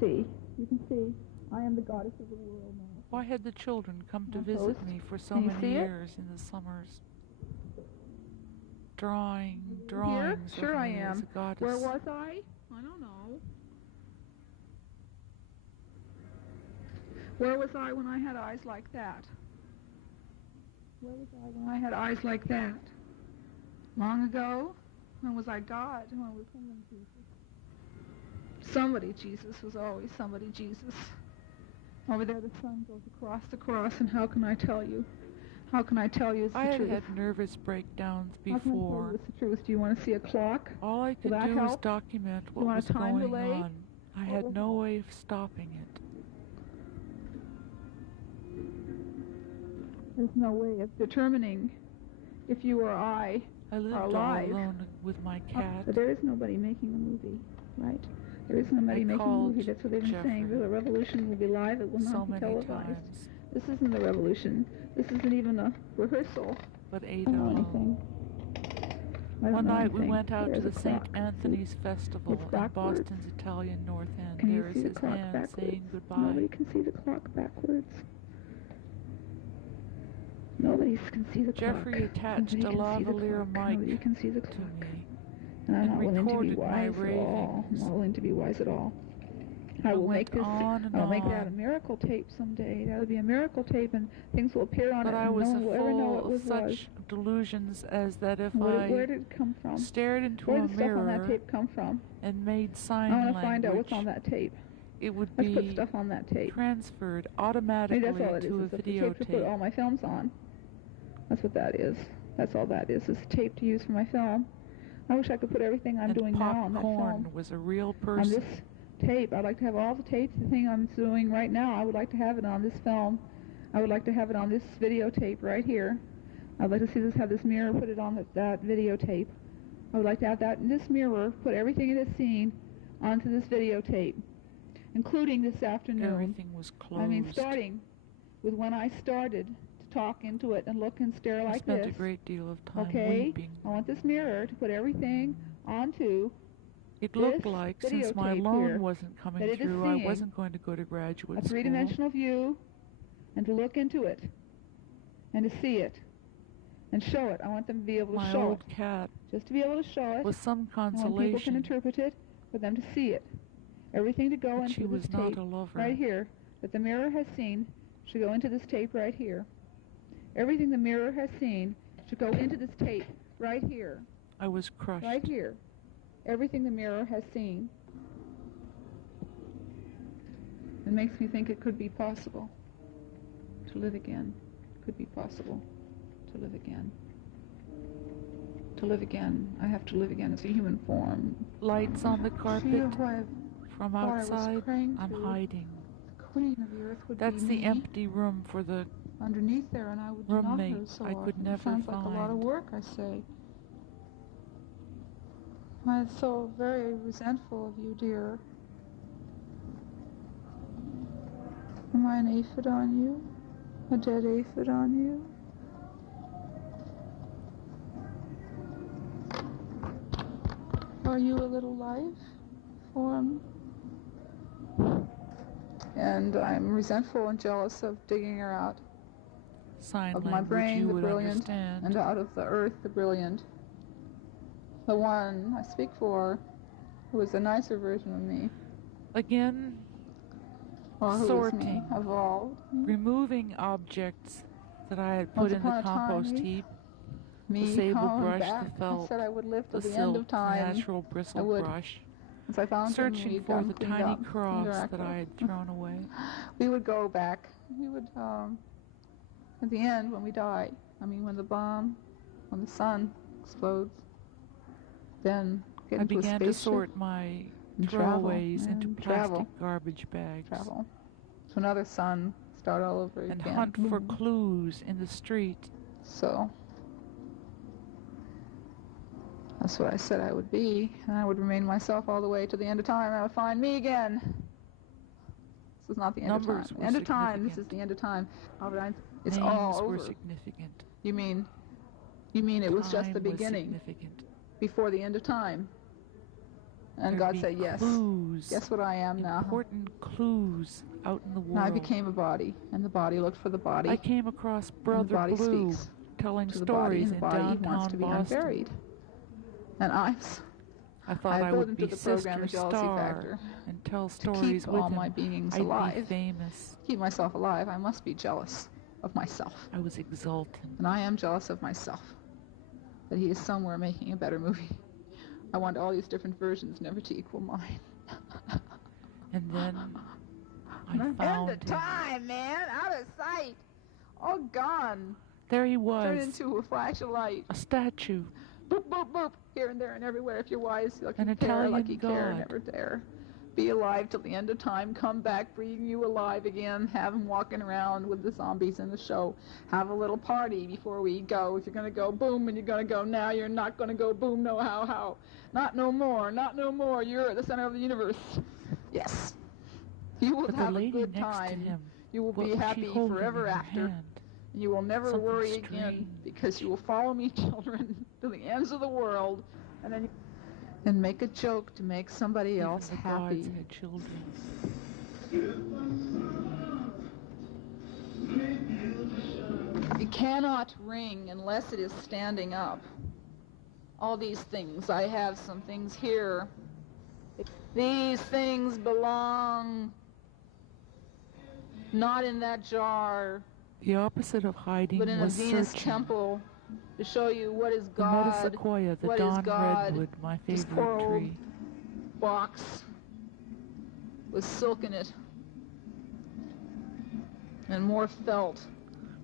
See, you can see, I am the goddess of the world now. Why had the children come to visit me for so many years in the summers? Drawings Here? Sure of I me am. as a goddess. Where was I? I don't know. Where was I when I had eyes like that? Where was I when I had eyes like that? Long ago? When was I God? When was someone Jesus? Somebody Jesus was always somebody Jesus. Over there the sun goes across the cross, and how can I tell you? How can I tell you it's the truth? I had nervous breakdowns before. How can I tell you it's the truth? Do you want to see a clock? All I could do was document what was going on. I had no way of stopping it. There's no way of determining if you or I lived are alive. all alone with my cat. But there is nobody making a movie, right? There is nobody making a movie. That's what they've been saying. The revolution will be live. It will not be televised. This isn't the revolution. This isn't even a rehearsal. But Ada, one night we went out to the St. Anthony's Festival at Boston's Italian North End. There is his hand saying goodbye. Nobody can see the clock backwards. Nobody can see the clock. Jeffrey attached a lavalier mic to me and I'm not willing to be wise at all. I'm not willing to be wise at all. I will make this. I'll make that a miracle tape someday. That'll be a miracle tape, and things will appear on it, and no one will ever know what was such delusions as that if where did it come from? Stared into where a did mirror stuff on that tape come from? And made sign language. I language, want to find out what's on that tape. It would Let's be put stuff on that tape. Transferred automatically that's all it to is. a It's a tape to videotape. put all my films on. That's what that is. That's all that is. It's a tape to use for my film. I wish I could put everything I'm doing now on that film. Popcorn was a real person. On this tape. I'd like to have all the tapes, the thing I'm doing right now, I would like to have it on this film. I would like to have it on this videotape right here. I'd like to see this, have this mirror put it on that videotape. I would like to have that in this mirror, put everything it has seen onto this videotape, including this afternoon. Everything was closed. I mean, starting with when I started to talk into it and look and stare like this. I spent a great deal of time okay? weeping. I want this mirror to put everything onto. It looked like, since my loan wasn't coming through, I wasn't going to go to graduate school. A three-dimensional view, and to look into it, and to see it, and show it. I want them to be able to show it. My old cat, just to be able to show it. With some consolation. And when people can interpret it, for them to see it. Everything to go into this tape right here that the mirror has seen should go into this tape right here. Everything the mirror has seen should go into this tape right here. I was crushed. Right here. Everything the mirror has seen. It makes me think it could be possible to live again. It could be possible to live again. To live again. I have to live again as a human form. Lights on the carpet. From outside, I'm hiding. The queen of the earth would That's be the me. empty room for the Underneath there, and I would roommate not her so I could often. never Sounds like a lot of find. work, I say. I'm so very resentful of you, dear. Am I an aphid on you? A dead aphid on you? Are you a little life form? And I'm resentful and jealous of digging her out. Sign Of language my brain, you the would brilliant, understand. and out of the earth, the brilliant. The one I speak for, who is a nicer version of me. Again, Or who sorting, is me, evolved. removing objects that I had Once put in the upon a time, compost heap. Me, The sable oh, brush, back. the felt, I said I would live till the the end of silk, time. natural I bristle would. brush. Once I found him, Searching we'd for gotten the cleaned tiny up, cross cleaned that her I had thrown away. We would go back. We would, at the end, when we die, when the bomb, when the sun explodes, then get I into a began to spaceship sort my and travel, throwaways into and plastic travel. garbage bags. Travel to another sun, start all over And again. hunt for clues in the street. So that's what I said I would be, and I would remain myself all the way to the end of time. I would find me again. This is not the end of time. End of time. This is the end of time. It's all over. Names were significant. You mean it was just the Time was beginning, significant. before the end of time? And There'd God be said yes. Clues, Guess what I am now? important clues out in the world. And I became a body, and the body looked for the body. I came across and Brother the body Blue speaks telling to the body, stories and the in body downtown wants to be Boston. unburied. And I thought I built would into be the program Sister a jealousy Star factor and tell to stories keep with all him. my beings I'd alive. be famous. Keep myself alive. I must be jealous of myself. I was exultant. And I am jealous of myself. That he is somewhere making a better movie. I want all these different versions never to equal mine. And then I found End him. of time, man. Out of sight. All gone. There he was. Turned into a flash of light. A statue. Boop, boop, boop. Here and there and everywhere. If you're wise, like An you care, Italian like you care, god. never dare. Be alive till the end of time. Come back, breathing you alive again. Have him walking around with the zombies in the show. Have a little party before we go. If you're going to go boom and you're going to go now, you're not going to go boom, no how. Not no more, not no more. You're at the center of the universe. Yes. You will But have the a lady good next time. to him, You will what be was she happy holding forever in her after. hand? And you will never Something worry again strange. because you will follow me, children, to the ends of the world. And then and make a joke to make somebody Even else the happy. gods had children. It cannot ring unless it is standing up. All these things. I have some things here. These things belong not in that jar, The opposite of hiding but in a was Venus searching. temple to show you what is The God, metasequoia, the what is dawn God. redwood, my This poor favorite old tree. box with silk in it and more felt.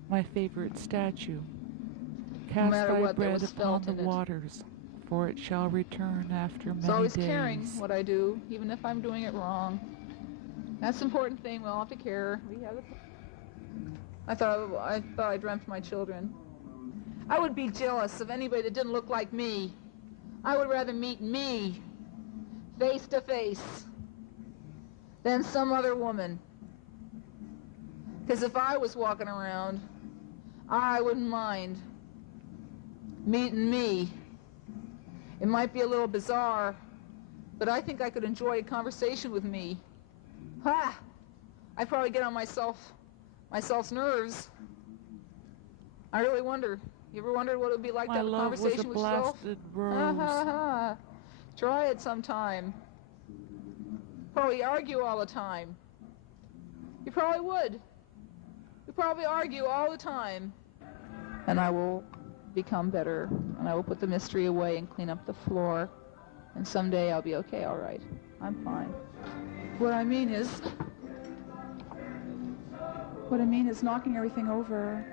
My favorite statue. No Cast matter thy what, there bread was upon felt the in it. waters, for it shall return after It's many always days. caring what I do, even if I'm doing it wrong. That's the important thing. We all have to care. I thought I dreamt my children. I would be jealous of anybody that didn't look like me. I would rather meet me face to face than some other woman. Because if I was walking around, I wouldn't mind meeting me. It might be a little bizarre, but I think I could enjoy a conversation with me. Ha! I'd probably get on myself's nerves. I really wonder. You ever wondered what it would be like to My have a love was a conversation with yourself? blasted Ha ha rose. ha. Try it sometime. Probably argue all the time. You probably would. You probably argue all the time. And I will become better, and I will put the mystery away and clean up the floor, and someday I'll be okay, all right. I'm fine. What I mean is knocking everything over.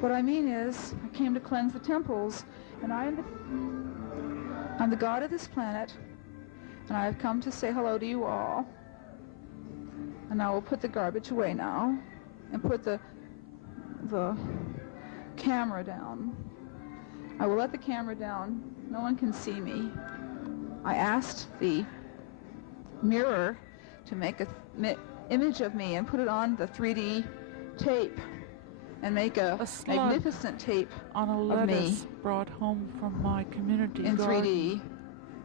What I mean is, I came to cleanse the temples, and I'm the god of this planet, and I have come to say hello to you all. And I will put the garbage away now, and put the camera down. I will let the camera down. No one can see me. I asked the mirror to make an image of me and put it on the 3D tape and make a magnificent tape on a of me lettuce brought home from my community in 3D.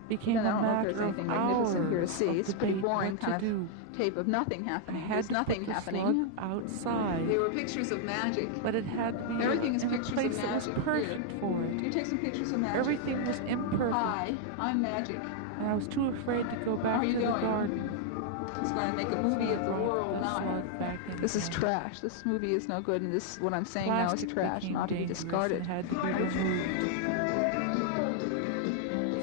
Became Then I a don't know if matter there's anything of magnificent here to hours see. of It's pretty debate boring what kind to of do. tape of nothing happening. I had There's to nothing put the happening. slug outside. They were pictures of magic. But it had to be Everything is in a pictures of place that was magic. perfect Here. for it. You take some pictures of magic. Everything was imperfect. I'm magic. And I was too afraid to go back How are you to the going? garden. It's going to make a movie of the world now. This is trash. This movie is no good, and this what I'm saying now is trash, not to be discarded. And had to be removed.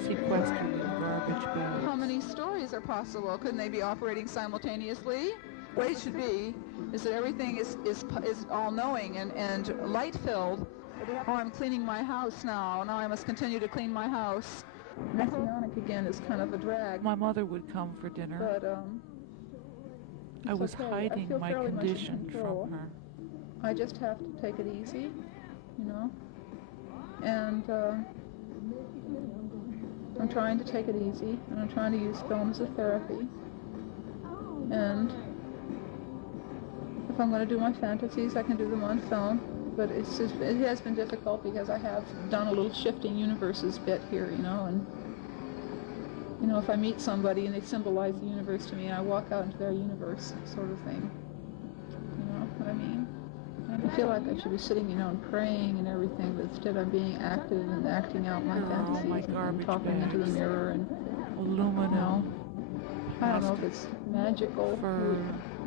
Sequestered in garbage bags. How many stories are possible? Couldn't they be operating simultaneously? The way it should be is that everything is all-knowing and light-filled. Oh, I'm cleaning my house now. Now I must continue to clean my house. Messianic again is kind of a drag. My mother would come for dinner. But I was okay. hiding my condition from her. I just have to take it easy, you know. And I'm trying to take it easy, and I'm trying to use film as a therapy. And if I'm going to do my fantasies, I can do them on film. But it has been difficult because I have done a little shifting universes bit here, you know, and you know, if I meet somebody and they symbolize the universe to me, and I walk out into their universe, sort of thing. You know what I mean? And I feel like I should be sitting, you know, and praying and everything, but instead I'm being active and acting out my fantasies and talking into the mirror and aluminum. You know, I don't know if it's magical,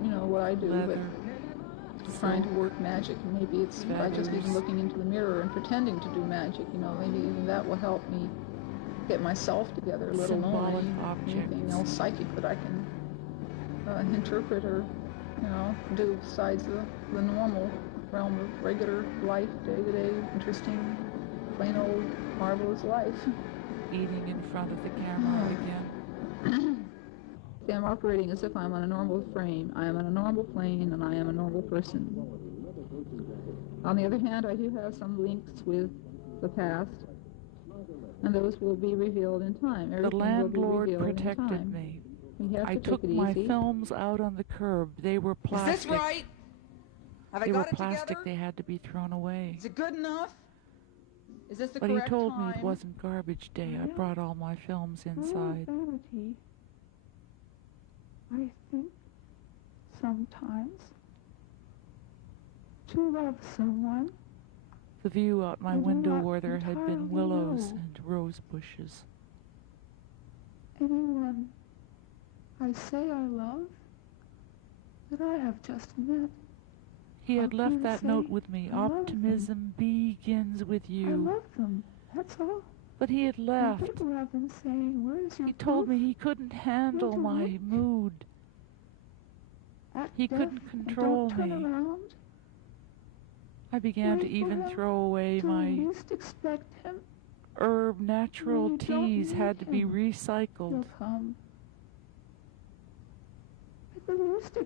you know, what I do, but trying to work magic, and maybe it's by just even looking into the mirror and pretending to do magic, you know, maybe even that will help me get myself together, let alone anything else psychic that I can interpret or, you know, do besides the normal realm of regular life, day-to-day, interesting, plain old, marvelous life. Eating in front of the camera again. I'm operating as if I'm on a normal frame. I am on a normal plane, and I am a normal person. On the other hand, I do have some links with the past, and those will be revealed in time. Everything the landlord will be protected me. I took my films out on the curb. They were plastic. Is this right? Have I got it together? They were plastic. They had to be thrown away. Is it good enough? Is this the but correct he told time? me it wasn't garbage day. I brought all my films inside. I think sometimes to love someone. The view out my window where there had been willows and rose bushes. Anyone I say I love, that I have just met. He had left that note with me. Optimism begins with you. I love them, that's all. But he had left. People have been saying, where's your He told me he couldn't handle my mood. He couldn't control me. I began to even throw away my herb natural teas had to be recycled.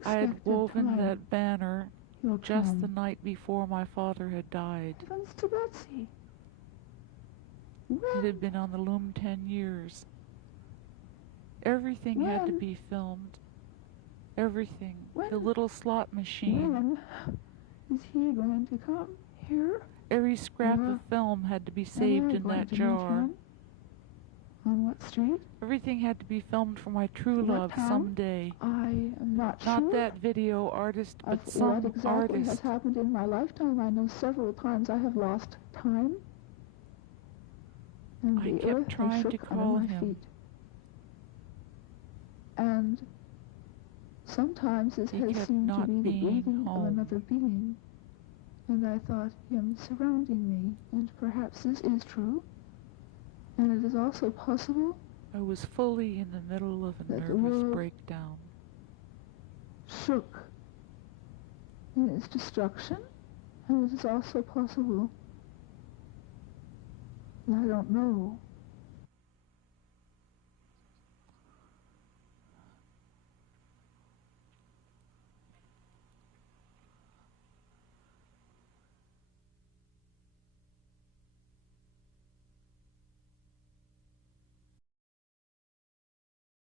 I had woven that banner just the night before my father had died. It had been on the loom 10 years. Everything had to be filmed. Everything. The little slot machine. When is he going to come here? Every scrap of film had to be saved in that jar. On what street? Everything had to be filmed for my true love someday. I am not Not that video artist, but some what exactly artist. has happened in my lifetime. I know several times I have lost time. And I kept trying to call him. Feet. And sometimes it has seemed to be the breathing of another being. and I thought him surrounding me, and perhaps this is true, and it is also possible I was fully in the middle of a that the nervous world breakdown. shook in its destruction, and it is also possible, and I don't know,